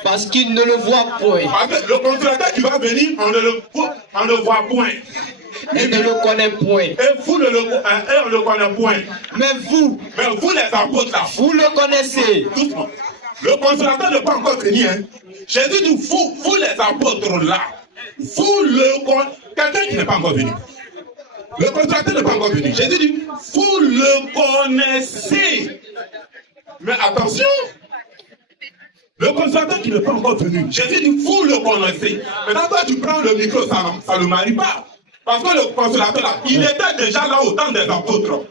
Parce qu'il ne le voit point. Parce que le consolateur qui va venir, on ne le voit point. Et ne le connaît point. Et vous ne le connaissez point. Mais vous les apôtres là, vous le connaissez. Doucement. Le consolateur n'est pas encore venu. Hein. Jésus dit, vous les apôtres là, vous le connaissez. Quelqu'un qui n'est pas encore venu. Le consolateur n'est pas encore venu. Jésus dit, vous le connaissez. Mais attention. Le consolateur qui n'est pas encore venu, Jésus dit, vous le connaissez. Maintenant, toi, tu prends le micro, ça ne marie pas. Parce que le consolateur, là, il était déjà là au temps des apôtres.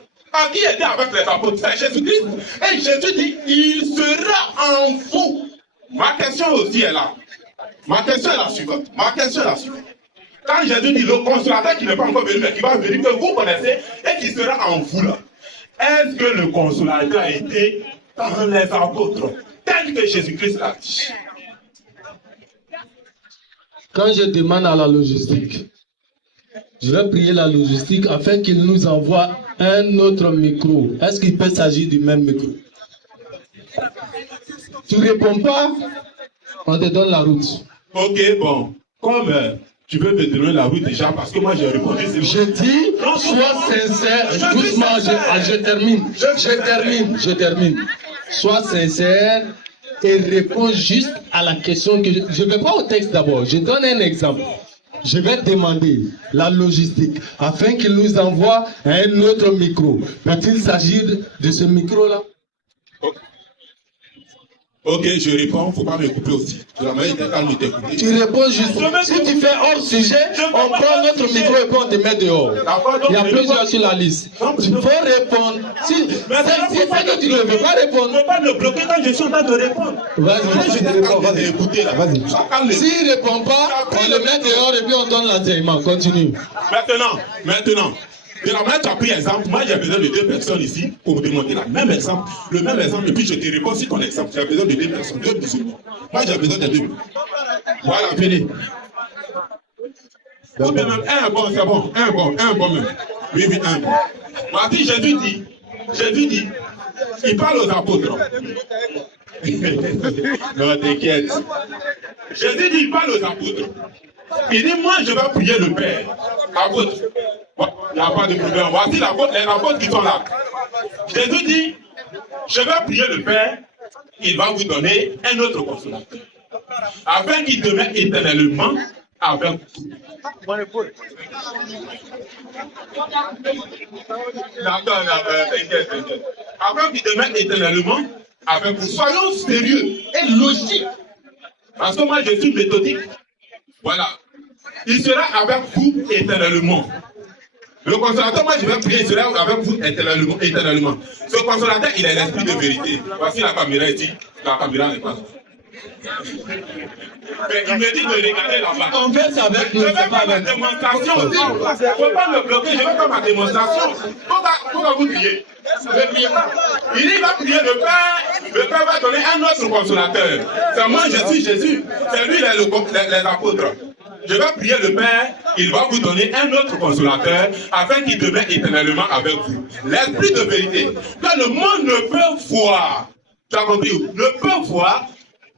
Qui était avec les apôtres? C'est Jésus-Christ. Et Jésus dit, il sera en vous. Ma question aussi est là. Ma question est la suivante. Quand Jésus dit, le consolateur qui n'est pas encore venu, mais qui va venir, que vous connaissez, et qui sera en vous, là. Est-ce que le consolateur a été dans les apôtres? Tel que Jésus-Christ l'a dit. Quand je demande à la logistique, je vais prier la logistique afin qu'il nous envoie un autre micro. Est-ce qu'il peut s'agir du même micro? Tu ne réponds pas, on te donne la route. Ok, bon. Comme tu veux me donner la route déjà, parce que moi j'ai répondu. Je dis, sois sincère. Doucement, je termine. Sois sincère et réponds juste à la question que je ne vais pas au texte d'abord. Je donne un exemple. je vais demander la logistique afin qu'il nous envoie un autre micro. Peut-il s'agir de ce micro-là? Ok, je réponds, il ne faut pas me couper aussi. Tu réponds juste. Si tu fais hors sujet, on prend notre micro et puis on te met dehors. Il y a plusieurs sur la liste. Tu peux répondre. Si c'est que tu ne veux pas répondre. Tu ne peux pas me bloquer quand je suis en train de répondre. Vas-y, écoutez là. S'il ne répond pas, on le met dehors et puis on donne l'enseignement. Continue. Maintenant. De la manière, tu as pris exemple. Moi, j'ai besoin de 2 personnes ici pour me démontrer le même exemple, et puis je te réponds sur ton exemple. J'ai besoin de 2 personnes, 2 musulmans. Moi, j'ai besoin de 2. Voilà, fini. Ou bien même un bon, c'est bon. Un bon même. Oui, un bon. Voici, Jésus dit, il parle aux apôtres. Non, t'inquiète. Jésus dit, il parle aux apôtres. Il dit, moi, je vais prier le Père. Apôtre. Il n'y a pas de problème. Voici les apôtres qui sont là. Jésus dit, je vais prier le Père, il va vous donner un autre consolateur, afin qu'il demeure éternellement avec vous. T'inquiète. Afin qu'il demeure éternellement avec vous. Soyons sérieux et logiques. Parce que moi, je suis méthodique. Voilà. Il sera avec vous éternellement. Le consolateur, moi je vais prier, il sera avec vous éternellement. Ce consolateur, il est l'esprit de vérité. Voici la caméra ici. La caméra n'est pas là. Mais il me dit de regarder là-bas. On fait ça avec nous. Je vais faire ma démonstration. Il ne faut pas me bloquer, je vais faire ma démonstration. Pourquoi vous priez? Il dit, il va prier le Père va donner un autre consolateur. C'est moi, je suis Jésus. C'est lui, les apôtres. Je vais prier le Père, il va vous donner un autre consolateur afin qu'il demeure éternellement avec vous. L'esprit de vérité. Que le monde ne peut voir. Tu as compris? Ne peut voir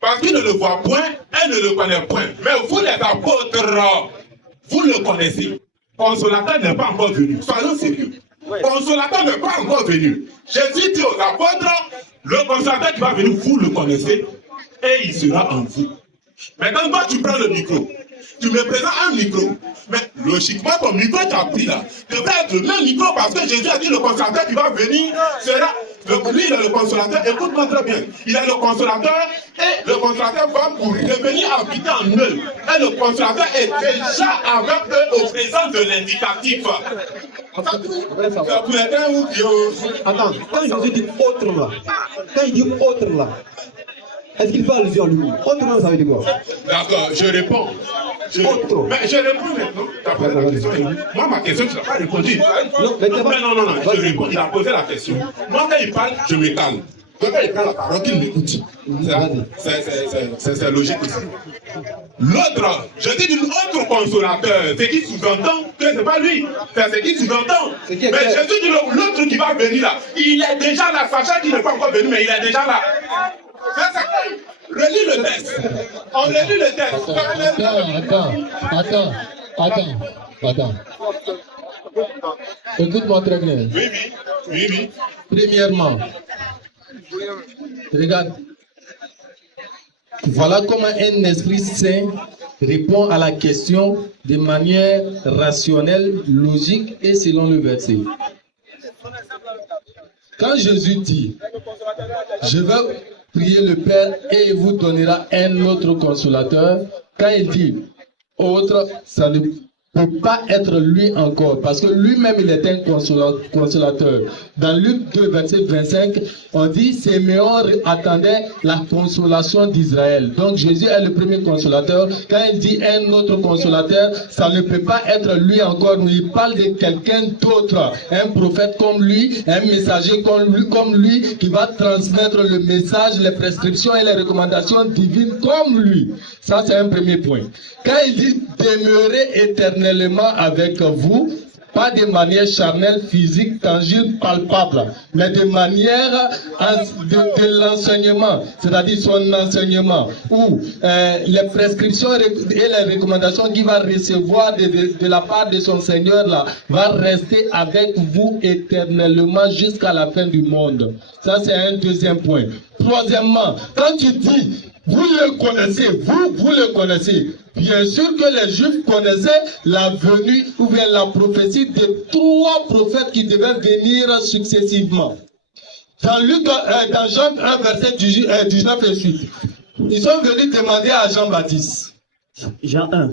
parce qu'il ne le voit point, elle ne le connaît point. Mais vous les apôtres, vous le connaissez. Consolateur n'est pas encore venu. Soyons sérieux. Consolateur n'est pas encore venu. Jésus dit aux apôtres, le consolateur qui va venir, vous le connaissez et il sera en vous. Maintenant, toi, tu prends le micro. Tu me présentes un micro. Mais logiquement, ton micro, tu as pris là. Devait être le même micro parce que Jésus a dit le consolateur qui va venir sera. Lui, il est le consolateur. Écoute-moi très bien. Il est le consolateur et le consolateur va pour revenir habiter en eux. Et le consolateur est déjà avec eux au présent de l'indicatif. Attends, quand Jésus dit autre là, quand il dit autre là, est-ce qu'il fait allusion à lui? Autre là, ça veut dire quoi? D'accord, je réponds. Mais je réponds maintenant. Moi, ma question, tu n'as pas répondu. Non, je réponds. Il a posé la question. Moi, quand il parle, je me calme. Quand il prend la parole, il m'écoute. C'est logique aussi. L'autre, je dis l'autre consolateur, c'est qui sous-entend que ce n'est pas lui. C'est ce qui sous-entend. Mais Jésus dit l'autre qui va venir là, il est déjà là. Sachant qu'il n'est pas encore venu, mais il est déjà là. Relis le texte. On relit le texte. Attends. Écoute-moi très bien. Oui. Premièrement, regarde. Voilà comment un esprit saint répond à la question de manière rationnelle, logique et selon le verset. Quand Jésus dit, je vais prier le Père et il vous donnera un autre consolateur, quand il dit autre, ça ne peut pas être lui encore, parce que lui-même il est un consolateur. Dans Luc 2, verset 25, on dit Siméon attendait la consolation d'Israël. Donc Jésus est le premier consolateur. Quand il dit un autre consolateur, ça ne peut pas être lui encore. Il parle de quelqu'un d'autre, un prophète comme lui, un messager comme lui, qui va transmettre le message, les prescriptions et les recommandations divines comme lui. Ça, c'est un premier point. Quand il dit demeurer éternellement avec vous, pas de manière charnelle, physique, tangible, palpable, mais de manière de l'enseignement, c'est-à-dire son enseignement, où les prescriptions et les recommandations qu'il va recevoir de la part de son Seigneur là, va rester avec vous éternellement jusqu'à la fin du monde. Ça, c'est un deuxième point. Troisièmement, quand tu dis, vous le connaissez, vous le connaissez, Bien sûr que les Juifs connaissaient la venue ou bien la prophétie de 3 prophètes qui devaient venir successivement. Dans Jean 1, verset 19 et suite, ils sont venus demander à Jean-Baptiste. Jean 1,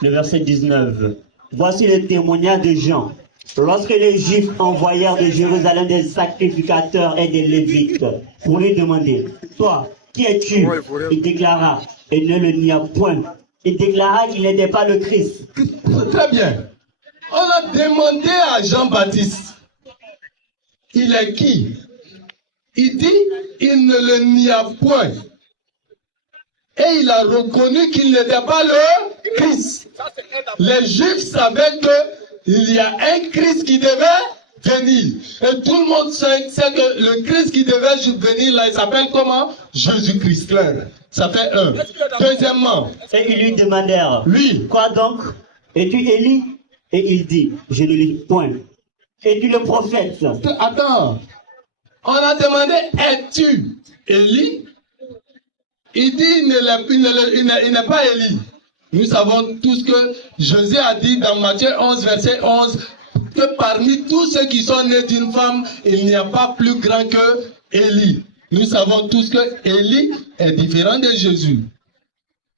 le verset 19. Voici le témoignage de Jean. Lorsque les Juifs envoyèrent de Jérusalem des sacrificateurs et des Lévites pour lui demander, toi, qui es-tu? Il déclara, et ne le nia point. Il déclara qu'il n'était pas le Christ. Très bien. On a demandé à Jean-Baptiste, il est qui? Il dit, il ne le nia point. Et il a reconnu qu'il n'était pas le Christ. Les Juifs savaient qu'il y a un Christ qui devait venir. Et tout le monde sait que le Christ qui devait venir là, il s'appelle comment? Jésus-Christ. Clair. Ça fait un. Deuxièmement. Et ils lui demandèrent, lui, quoi donc? Es-tu Élie? Et il dit, je ne lis point. Es-tu le prophète? Attends. On a demandé, es-tu Élie? Il dit, il n'est pas Élie. Nous savons tous que Jésus a dit dans Matthieu 11, verset 11, que parmi tous ceux qui sont nés d'une femme, il n'y a pas plus grand que Élie. Nous savons tous que Élie est différent de Jésus.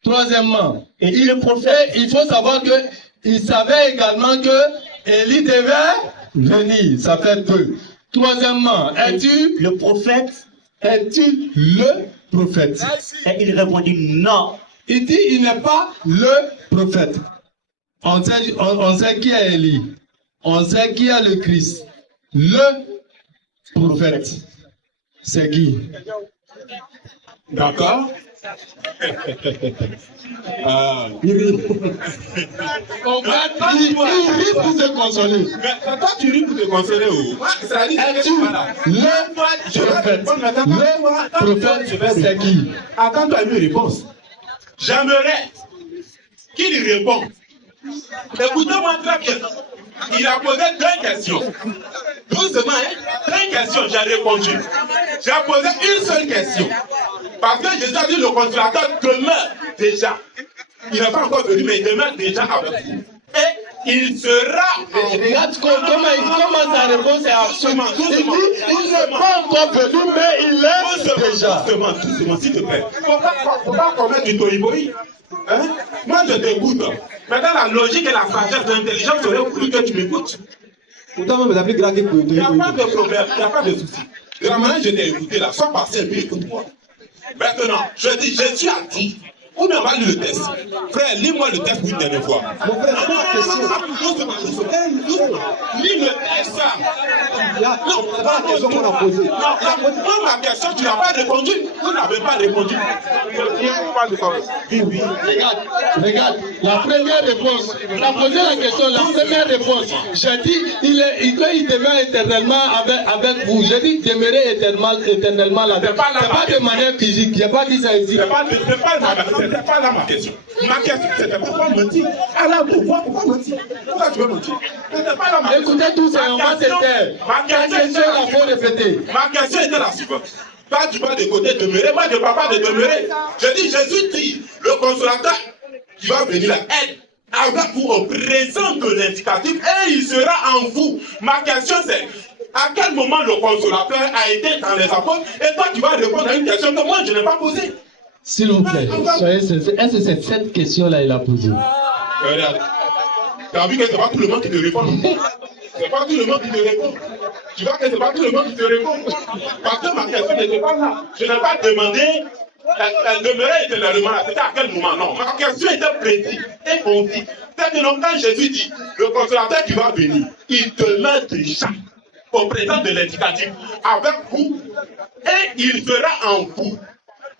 Troisièmement, il faut savoir qu'il savait également que Élie devait venir. Ça fait 2. Troisièmement, es-tu le prophète? Es-tu le prophète? Et il répondit non. Il dit il n'est pas le prophète. On sait qui est Élie. On sait qui est le Christ. Le prophète. C'est qui? D'accord. Il rit pour se consoler. Mais toi, tu ris pour te consoler. Es-tu le prophète? Le prophète, c'est qui? Attends-toi une réponse. J'aimerais qu'il réponde. Écoutez-moi très bien. Il a posé 2 questions. Doucement, hein? 2 questions, j'ai répondu. J'ai posé une seule question. Parce que Jésus a dit le consolateur demeure déjà. Il n'est pas encore venu, mais il demeure déjà avec vous. Et il sera. Regarde comment sa réponse est absolument. Il dit il n'est pas encore venu, mais il est déjà. Doucement, s'il te plaît. Faut pas commettre du toïboï. Hein? Moi, je t'écoute. Maintenant, la logique et la sagesse de l'intelligence seraient voulu que tu m'écoutes. Pourtant, vous avez gradé pour Il n'y a pas de problème, il n'y a pas de souci. De la manière que je t'ai écouté là, sans passer un peu, écoute-moi. Maintenant, je dis, Jésus a dit, ou bien on va lire le test. Frère, lis-moi le test une dernière fois. Mon frère, c'est pas la question. Lis le test. Non, c'est pas la question qu'on a posée. Non, ma question, tu n'as pas répondu. Vous n'avez pas répondu. Oui. Regarde, la première réponse. On a posé la question, la première réponse. J'ai dit, il demeure éternellement avec vous. J'ai dit, demeurer éternellement là. C'est pas de manière physique. J'ai pas dit ça ici. C'était pas là ma question. Ma question, c'était pourquoi mentir. Alors, pourquoi mentir? Pourquoi tu veux mentir? C'était pas là ma question. Écoutez tous, on va se taire. La question, il faut répéter. Ma question était la suivante. Toi, tu vas de côté demeurer, moi, je ne parle pas de demeurer. Je dis, Jésus dit, le consolateur qui va venir là, aide avec vous au présent de l'indicatif et il sera en vous. Ma question, c'est, à quel moment le consolateur a été dans les apôtres et toi, tu vas répondre à une question que moi, je n'ai pas posée. S'il vous plaît, soyez sincères. Est-ce que c'est cette question-là qu'il a posée? Regarde. Tu as vu que ce n'est pas tout le monde qui te répond. C'est pas tout le monde qui te répond. Tu vois que c'est pas tout le monde qui te répond. Parce que ma question n'était pas là. Je n'ai pas demandé, elle demeurait éternellement là. C'était à quel moment? Non. Ma question était précise et concise. C'est que donc, quand Jésus dit, le consolateur qui va venir, il demeure déjà au présent de l'indicatif avec vous et il sera en vous.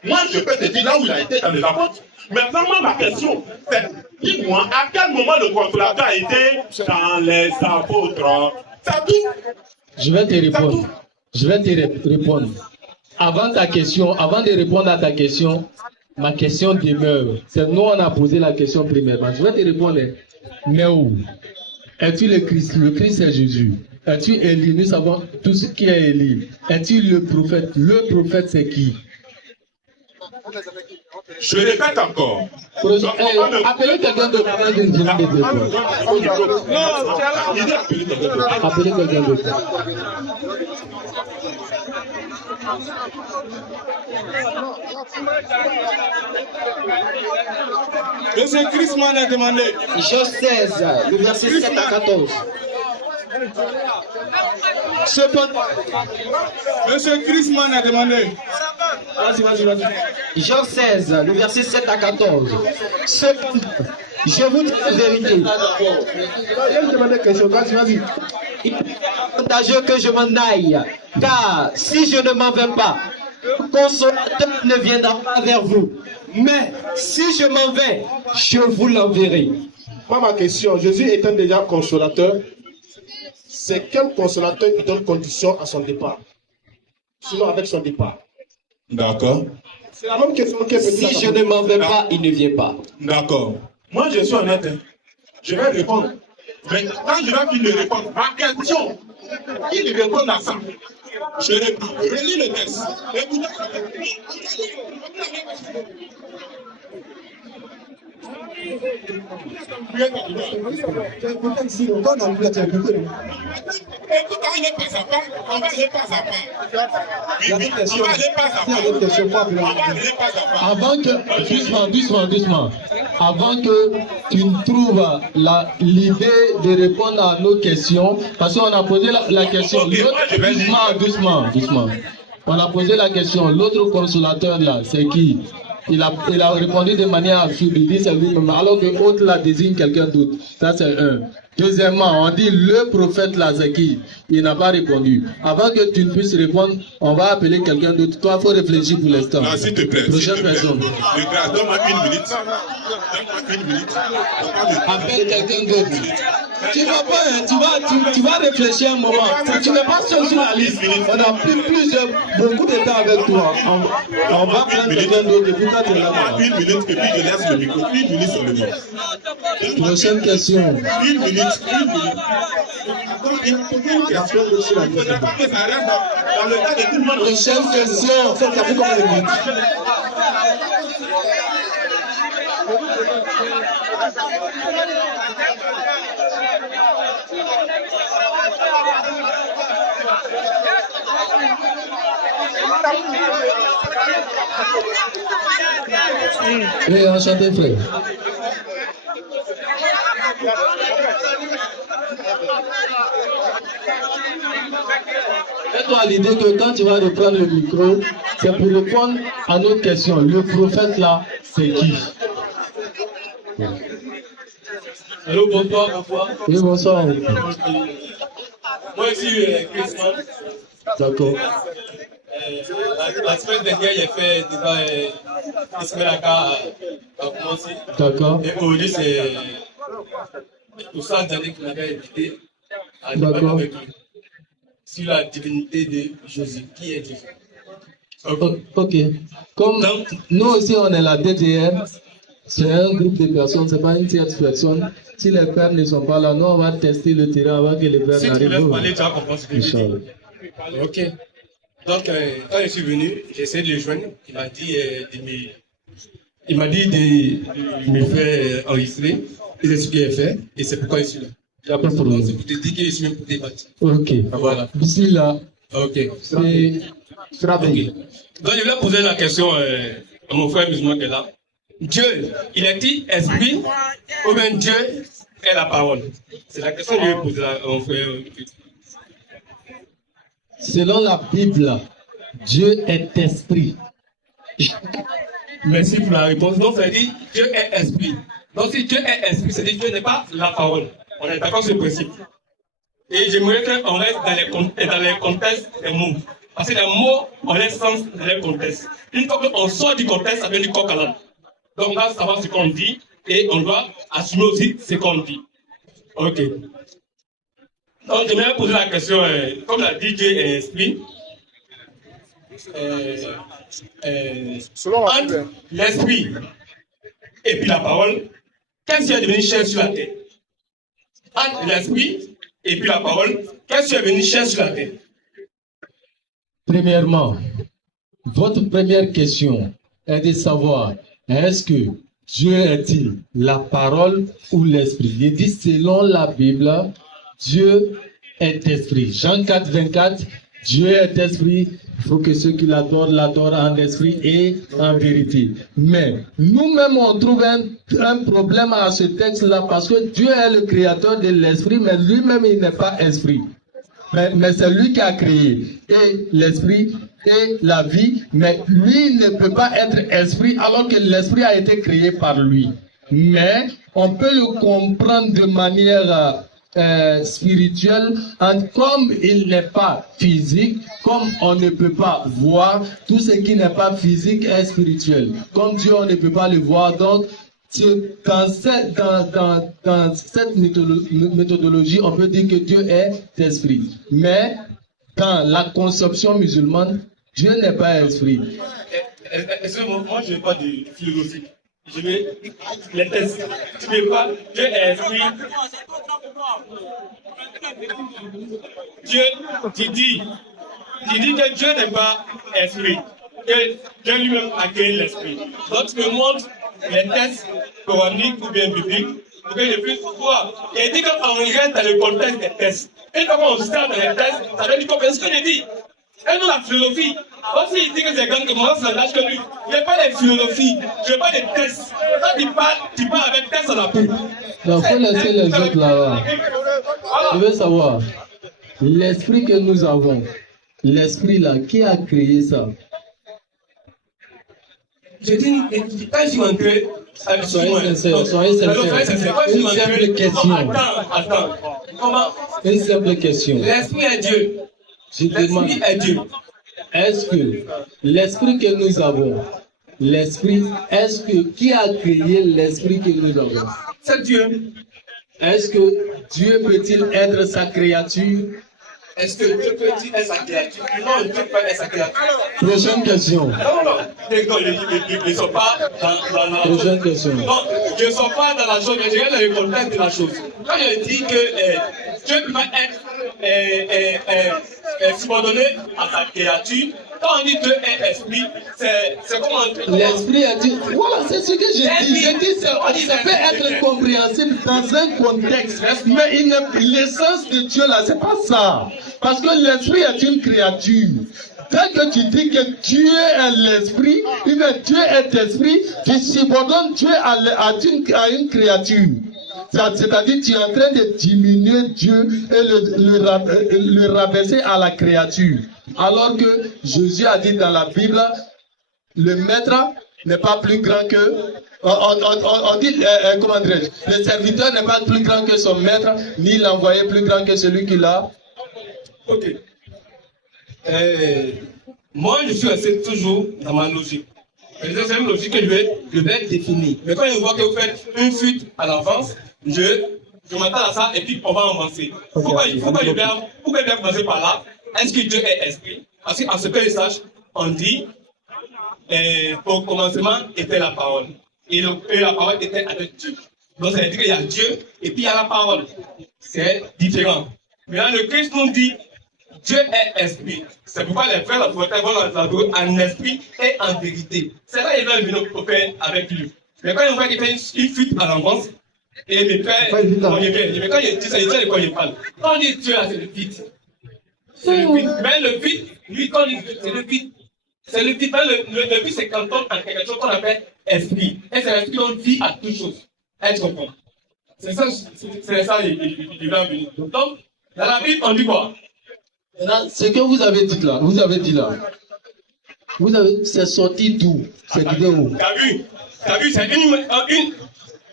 Moi, je peux te dire là où il a été dans les apôtres. Maintenant, moi, ma question, c'est, dis-moi, à quel moment le consolateur a été dans les apôtres? C'est tout. Je vais te répondre. Avant de répondre à ta question, ma question demeure. C'est nous, on a posé la question premièrement. Je vais te répondre. Mais où? Es-tu le Christ? Le Christ, c'est Jésus. Es-tu Élie? Nous savons tous qui est Élie. Es-tu le prophète? Le prophète, c'est qui? Je répète encore. Appelez quelqu'un d'autre. Appelez quelqu'un d'autre. Monsieur Christman a demandé. Jean 16, le verset 7 à 14. Monsieur Christman a demandé. Jean 16, le verset 7 à 14. Cependant, je vous dis la vérité. Il est avantageux que je m'en aille, car si je ne m'en vais pas, le consolateur ne viendra pas vers vous. Mais si je m'en vais, je vous l'enverrai. Moi, ma question, Jésus étant déjà consolateur, c'est quel consolateur qui donne condition à son départ? Sinon, avec son départ. D'accord. C'est la même question qui est posée. Si je ne m'en vais pas, il ne vient pas. D'accord. Moi, je suis honnête. Hein. Je vais répondre. Mais quand je vais finir de répondre, ma question, il répond à ça. Je réponds. Relis le texte. Avant que, doucement, avant que tu ne trouves l'idée de répondre à nos questions, parce qu'on a posé la question, doucement. On a posé la question, l'autre consolateur là, c'est qui? Il a répondu de manière absurde, il dit c'est lui-même, alors que l'autre là désigne quelqu'un d'autre. Ça c'est un. Deuxièmement, on dit le prophète là, c'est qui? Il n'a pas répondu. Avant que tu ne puisses répondre, on va appeler quelqu'un d'autre. Toi, il faut réfléchir pour l'instant. Non, s'il te plaît. Prochaine personne. Donne-moi une minute. Appelle quelqu'un d'autre. Tu vas pas, tu vas réfléchir un moment. Tu n'es pas seul sur la liste. On a pris beaucoup de temps avec toi. On va prendre quelqu'un d'autre et puis toi tu es là. Une minute et puis je laisse le micro. Une minute seulement. Prochaine question. Une minute. Prochaine question. Oui, enchanté frère. Fais-toi l'idée que quand tu vas reprendre le micro, c'est pour répondre à notre question. Le prophète là, c'est qui? Allô, bonsoir. Oui, bonsoir. Moi ici, Christman. D'accord. La semaine dernière, j'ai fait débat Ismaël Aka à commencer. D'accord. Et aujourd'hui, c'est tout ça d'années qu'il m'avait invité à débattre avec lui sur la divinité de Jésus. Qui est Jésus? Ok. Comme nous aussi, on est la DDR, c'est un groupe de personnes, c'est pas une tierce personne. Si les pères ne sont pas là, nous, on va tester le terrain avant que les pères si n'arrivent. Si tu laisses parler, tu vas comprendre ce que je dis. Ok. Donc, quand je suis venu, j'ai essayé de le joindre. Il m'a dit de me faire enregistrer. Et c'est ce qu'il a fait. Et c'est pourquoi je suis là. C'est pour te dire que je suis même pour débattre. Ok. Voilà. Ici, là. Ok. C'est... Okay. Donc, je vais poser la question à mon frère musulman qui est là. Dieu, il est-il esprit ou bien Dieu est la parole? C'est la question que je vais poser à mon frère. Selon la Bible, Dieu est esprit. Merci pour la réponse. Donc, ça dit Dieu est esprit. Donc, si Dieu est esprit, c'est dire Dieu n'est pas la parole. On est d'accord sur ce principe. Et j'aimerais qu'on reste dans les contextes des mots. Parce que les mots ont un sens dans les contextes. Une fois qu'on sort du contexte, ça vient du coq à l'âne. Donc, on doit savoir ce qu'on dit et on doit assumer aussi ce qu'on dit. Ok. Donc, j'aimerais poser la question, comme l'a dit Dieu est esprit, entre l'esprit et puis la parole, qu'est-ce qui est devenu cher sur la terre? Entre l'esprit et puis la parole, qu'est-ce qui est devenu cher sur la terre? Premièrement, votre première question, est de savoir, est-ce que Dieu est-il la parole ou l'esprit? Il dit, selon la Bible, Dieu est esprit. Jean 4, 24, Dieu est esprit. Il faut que ceux qui l'adorent en esprit et en vérité. Mais nous-mêmes, on trouve un problème à ce texte-là parce que Dieu est le créateur de l'esprit, mais lui-même, il n'est pas esprit. Mais c'est lui qui a créé et l'esprit et la vie, mais lui ne peut pas être esprit alors que l'esprit a été créé par lui. Mais on peut le comprendre de manière spirituelle, comme il n'est pas physique, comme on ne peut pas voir, tout ce qui n'est pas physique est spirituel. Comme Dieu, on ne peut pas le voir, donc dans cette méthodologie, on peut dire que Dieu est esprit. Mais dans la conception musulmane, Dieu n'est pas esprit. Excusez-moi, moi je n'ai pas de philosophie. Je vais les tests. Tu ne veux pas, Dieu est esprit. Dieu, tu dis que Dieu n'est pas esprit. Que Dieu lui-même a créé l'esprit. Donc tu me montres les tests coraniques ou bien bibliques pour que je puisse voir. Et il dit qu'on regarde dans le contexte des tests. Et quand on sort dans les tests, ça veut dire qu'on ce que je dis. Et nous, la philosophie, aussi il dit que c'est comme que moi, c'est l'âge que lui. Il n'y a pas de philosophie, je n'ai pas de tests. Quand tu parles avec tests à la peau. Donc, il faut laisser les autres là-bas. Je veux savoir, l'esprit que nous avons, l'esprit là, qui a créé ça? Je dis, quand je suis entré, soyez sincère. Une simple question. Attends. Comment? Une simple question. L'esprit est Dieu. Je demande, l'esprit est Dieu. Est-ce que l'esprit que nous avons, l'esprit, qui a créé l'esprit que nous avons? C'est Dieu. Est-ce que Dieu peut-il être sa créature? Est-ce que Dieu peut-il être sa créature? Non, Dieu peut pas être sa créature. Prochaine question. Non. Ils ne sont pas dans la Prochaine question. Non, je ne suis pas dans la chose, mais je regarde le contexte de la chose. Quand je dis que Dieu peut pas être subordonné à sa créature, quand on dit Dieu est esprit, c'est comment l'esprit est Dieu. Voilà, c'est ce que j'ai dit. J'ai dit ça peut être compréhensible dans un contexte, mais l'essence de Dieu là, c'est pas ça. Parce que l'esprit est une créature. Dès que tu dis que Dieu est l'esprit, Dieu est esprit, tu subordonnes Dieu à une créature. C'est-à-dire tu es en train de diminuer Dieu et le rabaisser à la créature. Alors que Jésus a dit dans la Bible, le maître n'est pas plus grand que... On dit, comment dirais-je, le serviteur n'est pas plus grand que son maître, ni l'envoyé plus grand que celui qui l'a. Ok. Moi, je suis resté toujours dans ma logique. C'est une logique que je vais définir. Mais quand je vois que vous faites une fuite à l'avance, je m'attends à ça et puis on va avancer. Pourquoi je vais commencer par là? Est-ce que Dieu est esprit? Parce qu'à ce que je sache, on dit, au commencement était la parole. Et la parole était avec Dieu. Donc ça veut dire qu'il y a Dieu et puis il y a la parole. C'est différent. Maintenant, le Christ nous dit, Dieu est esprit. C'est pourquoi les frères vont l'adorer en esprit et en vérité. C'est là qu'ils veulent venir au Père avec lui. Mais quand on voit qu'il fait une fuite à l'avance, et mes frères, on y vient. Mais quand il dit ça, il dit de quoi il parle. Quand on dit Dieu, c'est le vide. C'est le vide. Mais le vide, lui, quand il dit c'est le vide. C'est le vide. Le vide, c'est quand on a quelque chose qu'on appelle esprit. Et c'est l'esprit qui vit à toute chose. Être comprend. C'est ça, il va venir. Donc, dans la Bible, on dit quoi? Ce que vous avez dit là, c'est sorti d'où cette vidéo? T'as vu, c'est une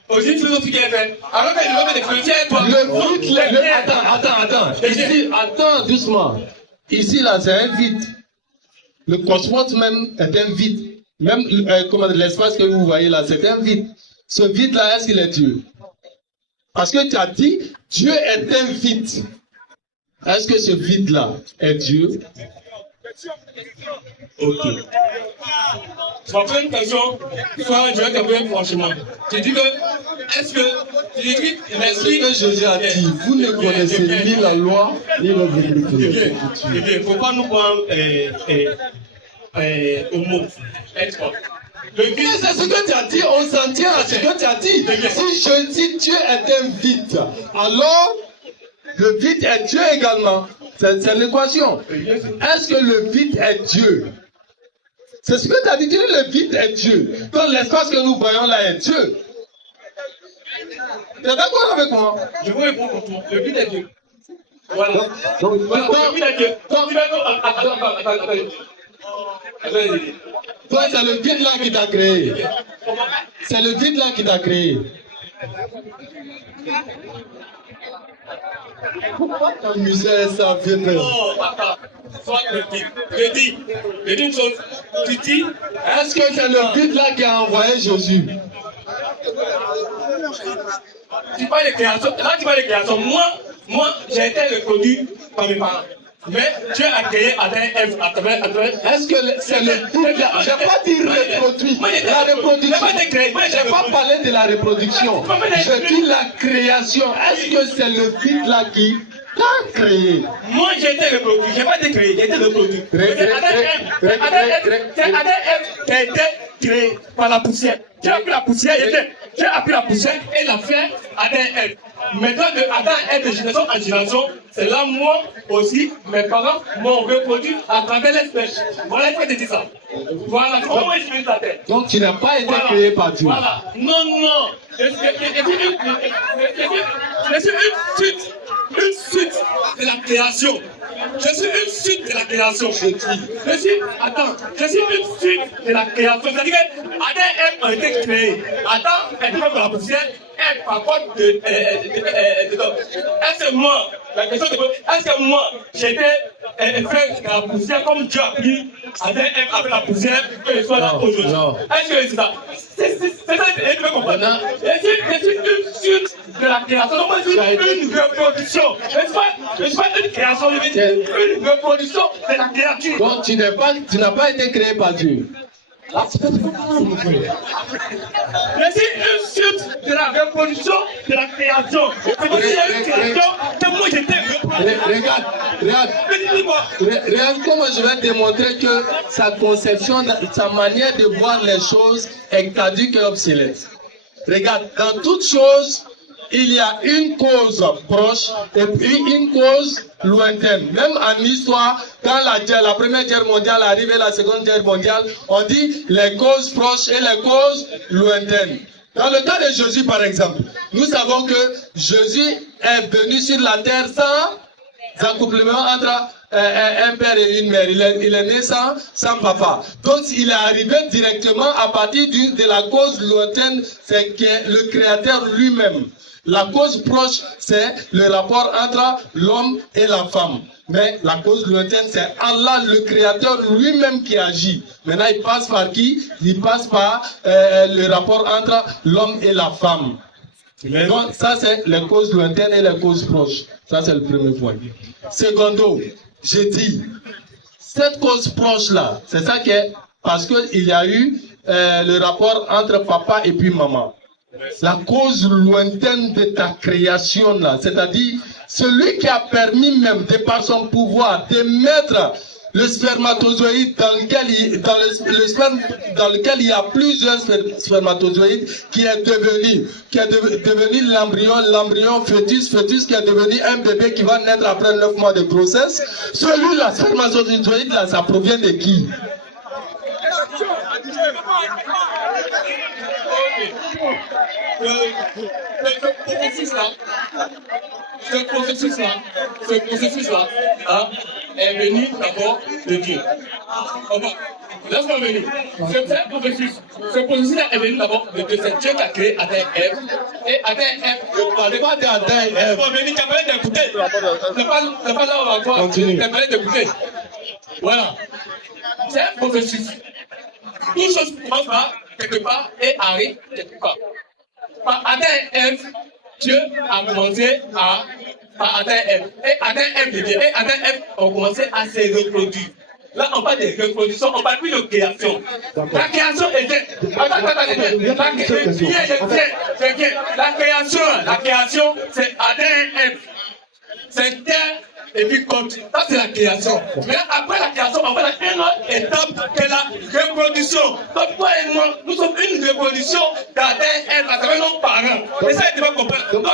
aussi philosophie qui est faite. Alors que je veux des philosophies, toi. Attends. Ici, attends doucement. Ici, là, c'est un vide. Le cosmos même est un vide. Même l'espace que vous voyez là, c'est un vide. Ce vide-là, est-ce qu'il est Dieu? Parce que tu as dit, Dieu est un vide. Est-ce que ce vide-là est Dieu? Ok. Je vais faire une question, je vais te poser franchement. Tu dis que, est-ce que, tu dis que Jésus a dit, vous ne connaissez ni la loi, ni la vérité. Eh bien, il ne faut pas nous prendre au mot. Le vide. Mais c'est ce que tu as dit, on s'en tient à ce que tu as dit. Si je dis Dieu est un vide, alors le vide est Dieu également. C'est l'équation. Est-ce que le vide est Dieu? C'est ce que tu as dit, le vide est Dieu. Donc l'espace que nous voyons là est Dieu. Tu es d'accord avec moi? Je vous réponds pour tout. Le vide est Dieu. Voilà. Donc, Le vide est Dieu. Toi, c'est le vide là qui t'a créé. C'est le vide là qui t'a créé. Pourquoi t'amuser à ça, vide? Non, attends. Soit le vide. Je dis une chose. Tu dis. Est-ce que c'est le vide là qui a envoyé Jésus? Tu parles de création. Là, tu parles de création. Moi, j'ai été reproduit par mes parents. Mais Dieu a créé Adam et Ève à travers. Est-ce que c'est le vide là? Je n'ai pas dit reproduit. La reproduction. Je n'ai pas parlé de la reproduction. Je dis la création. Est-ce que c'est le vide là qui t'a créé? Moi, j'ai été reproduit. Je n'ai pas été créé, j'ai été reproduit. C'est Adam et Ève qui a été créé par la poussière. Dieu a pris la poussière, Dieu a pris la poussière et l'a fait Adam et Ève. Maintenant, de Adam et Ève de génération en génération, c'est là, moi aussi, mes parents m'ont reproduit à travers l'espèce. Voilà, je te dis ça. Voilà, c'est comment expliquer ta tête. Donc, tu n'as pas été créé par Dieu. Voilà. Non. Je suis une suite de la création. Je suis une suite de la création. Je suis une suite de la création. C'est-à-dire que Adam et Ève ont été créés. Adam est fait par la poussière. Ève par contre est-ce que moi, la question de est-ce que moi, j'étais fait de la poussière comme Dieu a pris Adam et Ève avec la poussière que je sois là aujourd'hui? Est-ce que c'est ça? C'est ça, tu peux comprendre. Je suis une suite de la création. Donc moi, je suis une reproduction. Je ne suis pas une création, je suis une reproduction de la créature. Donc tu n'as pas été créé par Dieu. Je suis une suite de la reproduction de la création. C'est parce qu'il y a une création que moi j'étais Regarde comment je vais démontrer que sa conception, sa manière de voir les choses est caduque et obsolète. Regarde, dans toute chose, il y a une cause proche et puis une cause lointaine. Même en histoire, quand la première guerre mondiale arrive et la seconde guerre mondiale, on dit les causes proches et les causes lointaines. Dans le cas de Jésus, par exemple, nous savons que Jésus est venu sur la terre sans accouplement entre un père et une mère. Il est né sans papa. Donc il est arrivé directement à partir de la cause lointaine, c'est que le Créateur lui-même. La cause proche, c'est le rapport entre l'homme et la femme. Mais la cause lointaine, c'est Allah, le Créateur lui-même qui agit. Maintenant, il passe par qui? Il passe par le rapport entre l'homme et la femme. Donc, ça, c'est les causes lointaines et les causes proches. Ça, c'est le premier point. Secondo, j'ai dit, cette cause proche-là, c'est ça qui est parce qu'il y a eu le rapport entre papa et puis maman. La cause lointaine de ta création là, c'est-à-dire celui qui a permis même de par son pouvoir de mettre le spermatozoïde dans lequel il y a plusieurs spermatozoïdes qui est devenu l'embryon fœtus qui est devenu un bébé qui va naître après 9 mois de grossesse. Celui-là, spermatozoïde là, ça provient de qui? Ce processus-là est venu d'abord de Dieu. Laisse-moi venir. Ce processus-là est venu d'abord de Dieu. C'est Dieu qui a créé Adam et Ève. Et Adam et Ève, je ne parle pas d'Adam et Ève. Laisse-moi venir, tu as parlé d'écouter. C'est pas là où on va voir. Tu as parlé d'écouter. Voilà. C'est un processus. Toute chose commence par quelque part et arrive quelque part. Par Adam et Ève, Dieu a commencé par Adam et Ève. Et Adam et Ève, et Adam et Ève ont commencé à se reproduire. Là, on parle de reproduction, on parle plus de création. La création était. La création, c'est Adam et Ève. C'était et puis continue. Ça, c'est la création. Mais après la création, on va faire une autre étape qui est la reproduction. Donc, toi et moi, nous sommes une reproduction d'ADN à travers nos parents. Et ça, tu vas comprendre. Donc,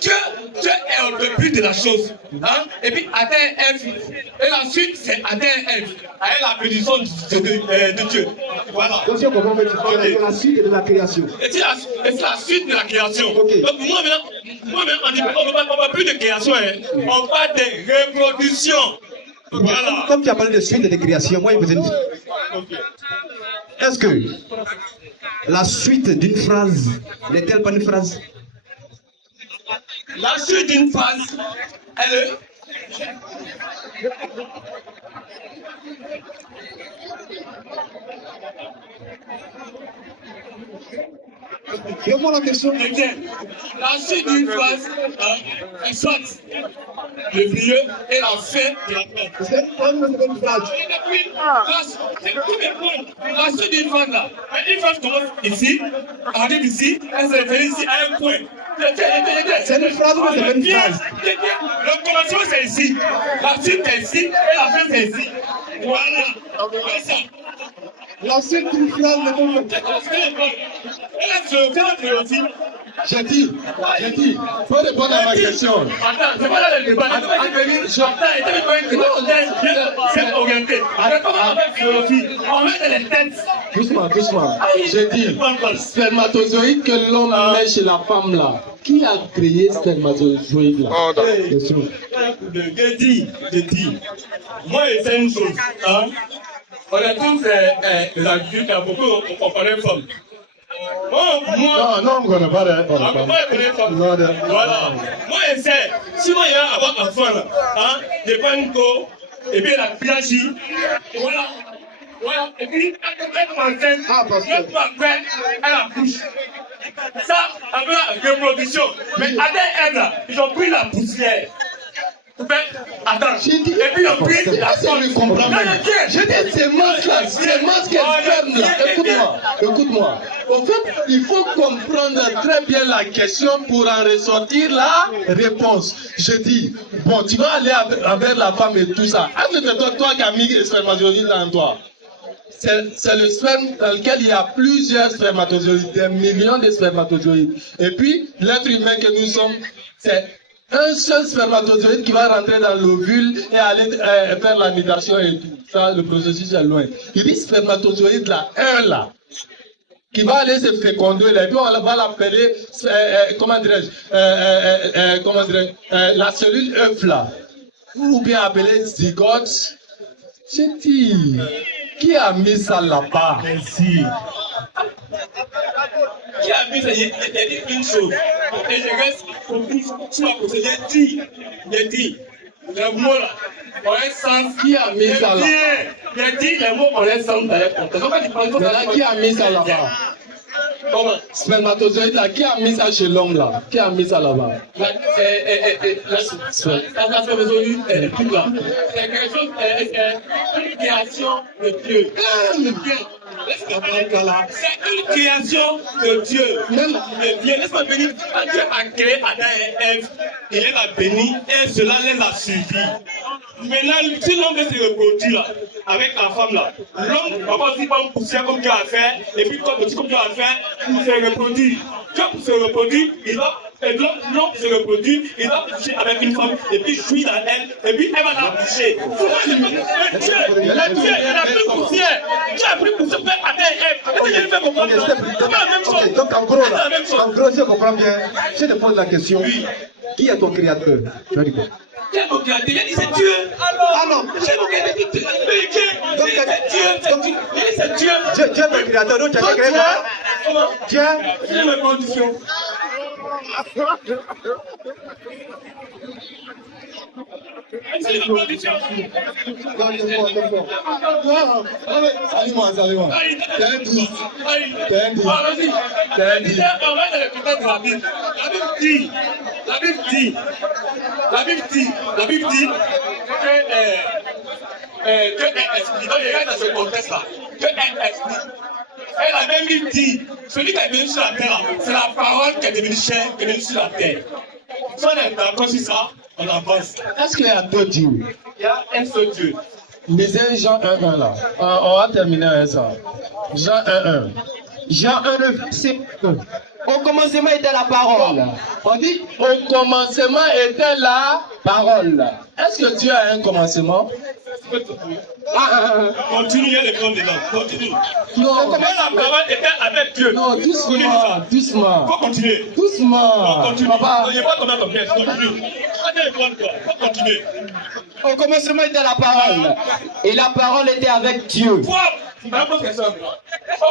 Dieu est au début de la chose. Hein? Et puis, ADN F. Et la suite, c'est ADN F. Avec la bénédiction de Dieu. Voilà. Donc, si on comprend, c'est la suite de la création. Et c'est la suite de la création. Okay. Donc, moi-même, on ne parle plus de création, hein. On parle de reproduction. Voilà. Comme tu as parlé de suite de création, moi, je vous ai dit. Est-ce que la suite d'une phrase n'est-elle pas une phrase? La suite d'une phrase, elle est. Réponds la question. La suite d'une phrase, elle soit le milieu et la fin de la phrase. C'est une phrase. Et puis, la suite d'une phrase là, une phrase commence ici, arrive ici, elle se réfère ici à un point. C'est une phrase ou c'est une phrase? Le commencement c'est ici, la suite c'est ici et la fin c'est ici. Voilà, c'est ça. La suite d'une phrase n'est pas. J'ai dit, faut répondre à ma question. Attends, c'est pas là le débat. C'est orienté. Comment on fait philosophie? On met les têtes. Doucement. J'ai dit, spermatozoïde que l'homme met chez la femme là. Qui a créé spermatozoïde là? Je dis. Moi, c'est une chose. Hein? On a tous des adultes, il y a beaucoup, on connaît femmes. Moi, non, on ne connaît pas les femmes. Voilà. Moi, je sais, si moi, il y a avoir un enfant là, hein, je prends une go, et puis la piagie, voilà. Et puis, elle commence enceinte, 9 mois après, elle accouche. Ça, avec la reproduction. Mais ADN là, ils ont pris la poussière. Attends, et puis on prie la somme. J'ai dit, c'est masque là, c'est masque externe là. Écoute-moi. En fait, il faut comprendre très bien la question pour en ressortir la réponse. Je dis, bon, tu vas aller avec la femme et tout ça. Est-ce que c'est toi qui as mis le spermatozoïde dans toi? C'est le sperme dans lequel il y a plusieurs spermatozoïdes, des millions de spermatozoïdes. Et puis, l'être humain que nous sommes, c'est un seul spermatozoïde qui va rentrer dans l'ovule et aller faire la nidation et tout. Ça, le processus est loin. Il dit spermatozoïde là, un là, qui va aller se féconder là, et puis on va l'appeler, la cellule œuf là, ou bien appelée zygote. J'ai dit, qui a mis ça là-bas? Merci. Qui a mis ça? Il a dit une chose. Et je reste focus sur la procédure. J'ai dit, les mots là, ont un sens. Qui a mis ça là? J'ai dit, les mots ont un sens dans les contextes. Là, qui a mis ça là-bas? Comment? Spermatozoïde là, qui a mis ça chez l'homme là? Qui a mis ça là-bas? La spermatozoïde, tout là. C'est quelque chose, une création de Dieu. C'est une création de Dieu. Laisse-moi bénir. Quand Dieu a créé Adam et Ève, il les a bénis et cela les a suivis. Maintenant, si l'homme veut se reproduire là, avec la femme là, l'homme va pas aussi pas pousser comme Dieu a fait, et puis comme Dieu a fait, pour se reproduire. Dieu pour se reproduire, il va. Et l'homme se reproduit, il va coucher avec une femme, et puis jouir dans elle, et puis elle va la coucher. Dieu a pris poussière. Dieu a pris poussière pour faire Adam. Comment il fait comprendre? C'est la même chose. Donc en gros, si on comprend bien, je te pose la question, qui est ton créateur? Tu vas dire quoi? Qui est mon créateur? Il a dit c'est Dieu. Ah non. C'est mon créateur. C'est Dieu. C'est Dieu. Dieu est ton créateur, donc tu as créé quoi? Dieu. C'est mes conditions. C'est les conditions. Salut-moi. T'es un 10. Vas-y. On va dans le côté de la Bible. La Bible dit que est esprit. Donc, il reste dans ce contexte-là. Que est esprit. Elle a même dit, celui qui est venu sur la terre, c'est la parole qui est devenue chair, qui est venue sur la terre. Si on est d'accord sur ça, on avance. Est-ce qu'il y a deux dieux? Il y a un seul Dieu. Lisez Jean 1:1 là. On va terminer avec ça. Jean 1:1. Jean 1, le verset 1. Au commencement était la parole. On dit au commencement était la parole. Est-ce que Dieu a un commencement? Continue, il y a les comptes dedans. Continue. Non. Comment la parole était avec Dieu? Non, doucement, doucement. Faut continuer. Doucement. Continue. Papa. Il n'y a pas ton pièce. Continue. Faut continuer. Au commencement était la parole. Et la parole était avec Dieu. Quoi? Au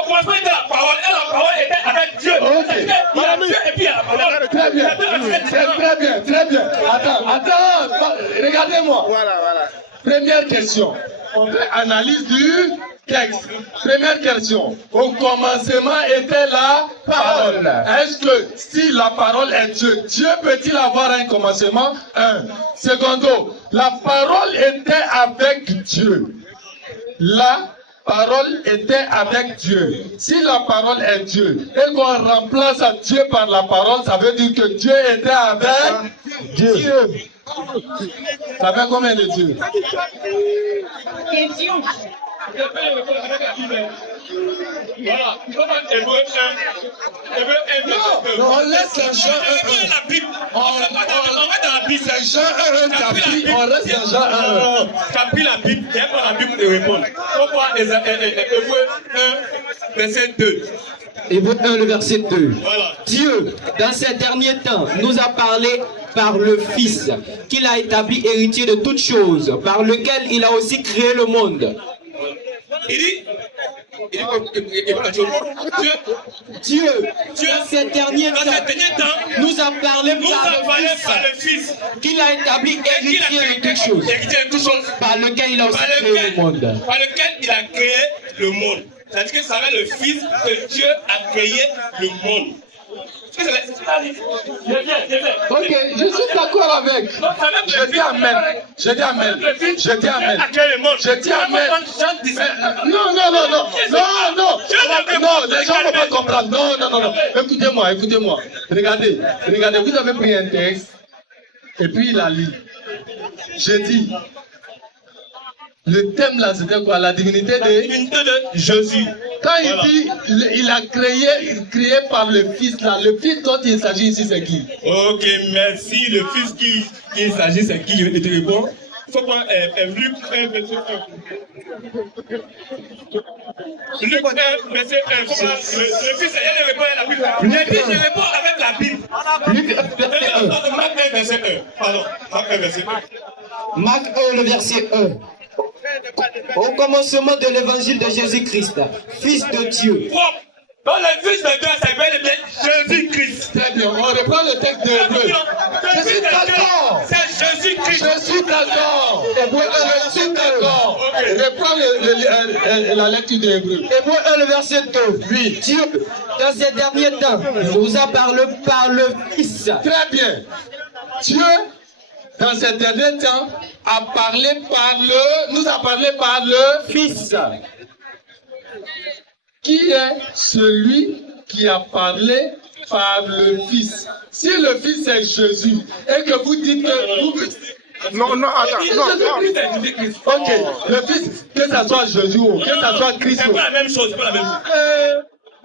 commencement était la parole. Et la parole était avec Dieu. Ok. Il y a Dieu et puis il y a la parole. Très bien. Très bien, très bien. Attends. Regardez-moi. Voilà. Première question. On fait analyse du texte. Première question. Au commencement était la parole. Est-ce que si la parole est Dieu, Dieu peut-il avoir un commencement? Un. Secondo, la parole était avec Dieu. La parole était avec Dieu. Si la parole est Dieu et qu'on remplace Dieu par la parole, ça veut dire que Dieu était avec Dieu. Ça fait combien de dieux? Voilà. Non, on laisse Jean 1:1. On va dans la Bible. C'est Jean 1:1 chapitre. On reste dans Jean 1:1. Tu as pris la Bible, il y a pas la Bible de répondre. Pourquoi Hébreux 1, verset 2. Hébreux 1, le verset 2. Voilà. Dieu, dans ces derniers temps, nous a parlé par le Fils, qu'il a établi héritier de toutes choses, par lequel il a aussi créé le monde. Il dit Dieu, dans ces derniers temps, nous a parlé par le Fils, qu'il a établi héritier de toutes choses, par lequel il a aussi créé le monde. Par lequel il a créé le monde. C'est-à-dire que ça va le Fils que Dieu a créé le monde. Ok, je suis d'accord avec. Je dis Amen. Je dis Amen. Je dis Amen. Je dis Amen. Non, les gens ne vont pas comprendre. Non. Écoutez-moi. Regardez, vous avez pris un texte et puis il a lu. Je dis, le thème là c'était quoi? La divinité de Jésus. Quand il dit il a créé par le Fils là, le Fils dont il s'agit ici c'est qui? Ok, merci. Le Fils qui il s'agit c'est qui? Je te réponds. Il faut prendre Luc 1, verset 1. Luc 1, verset 1. Le Fils il répond à la Bible. Et puis je réponds avec la Bible. Luc 1, verset 1. Marc 1, verset 1. Pardon. Marc 1, verset 1. Marc 1, le verset 1. Au commencement de l'évangile de Jésus-Christ, Fils de Dieu. Dans le Fils de Dieu, c'est bel et bien Jésus-Christ. Très bien, on reprend le texte de Hébreu. Je suis d'accord. C'est Jésus-Christ. Je suis d'accord. Je suis d'accord. Reprends la lecture de Hébreu. Hébreu 1, le verset 2. Oui. Dieu, dans ces derniers temps, nous a parlé par le Fils. Très bien. Dieu, dans ces derniers temps, nous a parlé par le Fils. Qui est celui qui a parlé par le Fils? Si le Fils est Jésus et que vous dites que vous... Ok, le Fils, que ça soit Jésus ou que ça soit Christ. C'est pas la même chose, pas la même chose.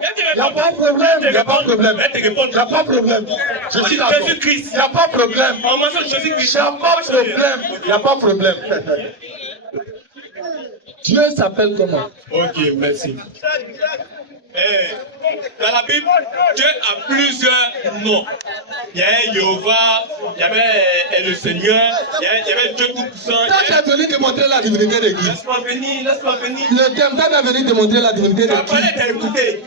Il n'y a pas de problème, il n'y a pas de problème. Il n'y a pas de problème. Je suis d'accord. Jésus-Christ. Il n'y a pas de problème. En mention Jésus-Christ. Il n'y a pas de problème. Il n'y a pas de problème. Dieu s'appelle comment? Ok, merci. Dans la Bible, Dieu a plusieurs noms. Il y a Jéhovah, il y avait le Seigneur, il y avait Dieu Tout-Puissant. Tu es venu démontrer la divinité de qui? Laisse-moi venir. Le thème, tu es venu démontrer la divinité de qui? T'as écouté.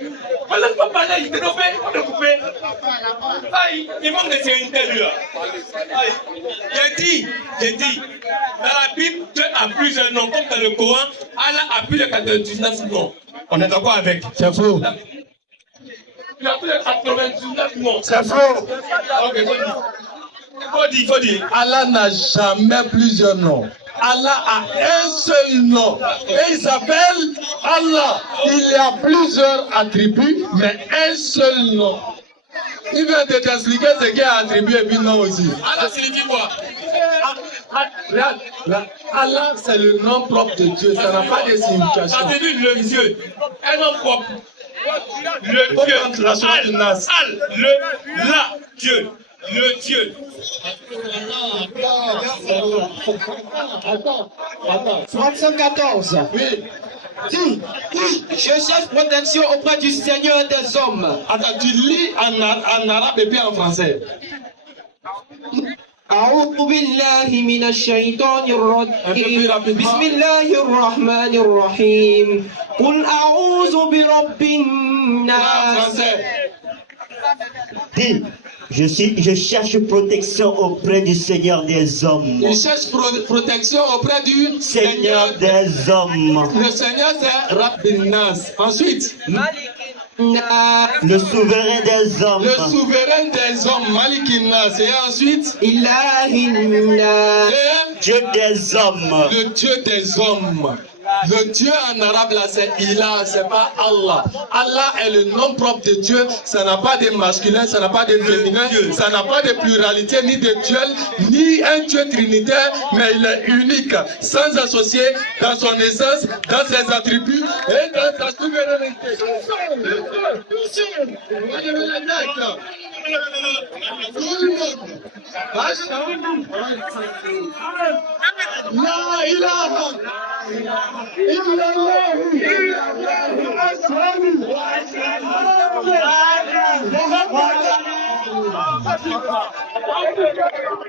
Laisse-moi parler, il t'est coupé, on t'a coupé. Aïe, il manque de sérénité lui là. J'ai dit, dans la Bible, Dieu a plusieurs noms. Comme dans le Coran, Allah a plus de 99 noms. On est d'accord avec? C'est faux. Il a plus de 99 noms. C'est faux. Ok, faut dire. Allah n'a jamais plusieurs noms. Allah a un seul nom. Et il s'appelle Allah. Il y a plusieurs attributs, mais un seul nom. Il vient de t'expliquer ce qu'il y a attribué et puis non aussi. Allah signifie quoi? Allah, c'est le nom propre de Dieu. Ça n'a pas de signification. Ça veut dire le Dieu. Un nom propre. Le Dieu. La sourate Nas. La Dieu. Le Dieu. Sourate 114. Oui. Dis, je cherche protection auprès du Seigneur des hommes. Attends, tu lis en arabe et puis en français. أعوذ بالله من الشيطان الرجيم بسم الله الرحمن الرحيم قل أعوذ برب الناس. Dis, je cherche protection auprès du Seigneur des hommes. Il cherche protection auprès du Seigneur des hommes. Le Seigneur, c'est Rabbin Nas. Ensuite, le souverain des hommes. le souverain des hommes, Malikin Nas. Et ensuite, Dieu des hommes. le Dieu des hommes. Le Dieu en arabe là c'est Ilah, c'est pas Allah. Allah est le nom propre de Dieu, ça n'a pas de masculin, ça n'a pas de féminin, ça n'a pas de pluralité ni de duel, ni un Dieu trinitaire, mais il est unique, sans associé dans son essence, dans ses attributs et dans sa souveraineté. La ilaha illallah.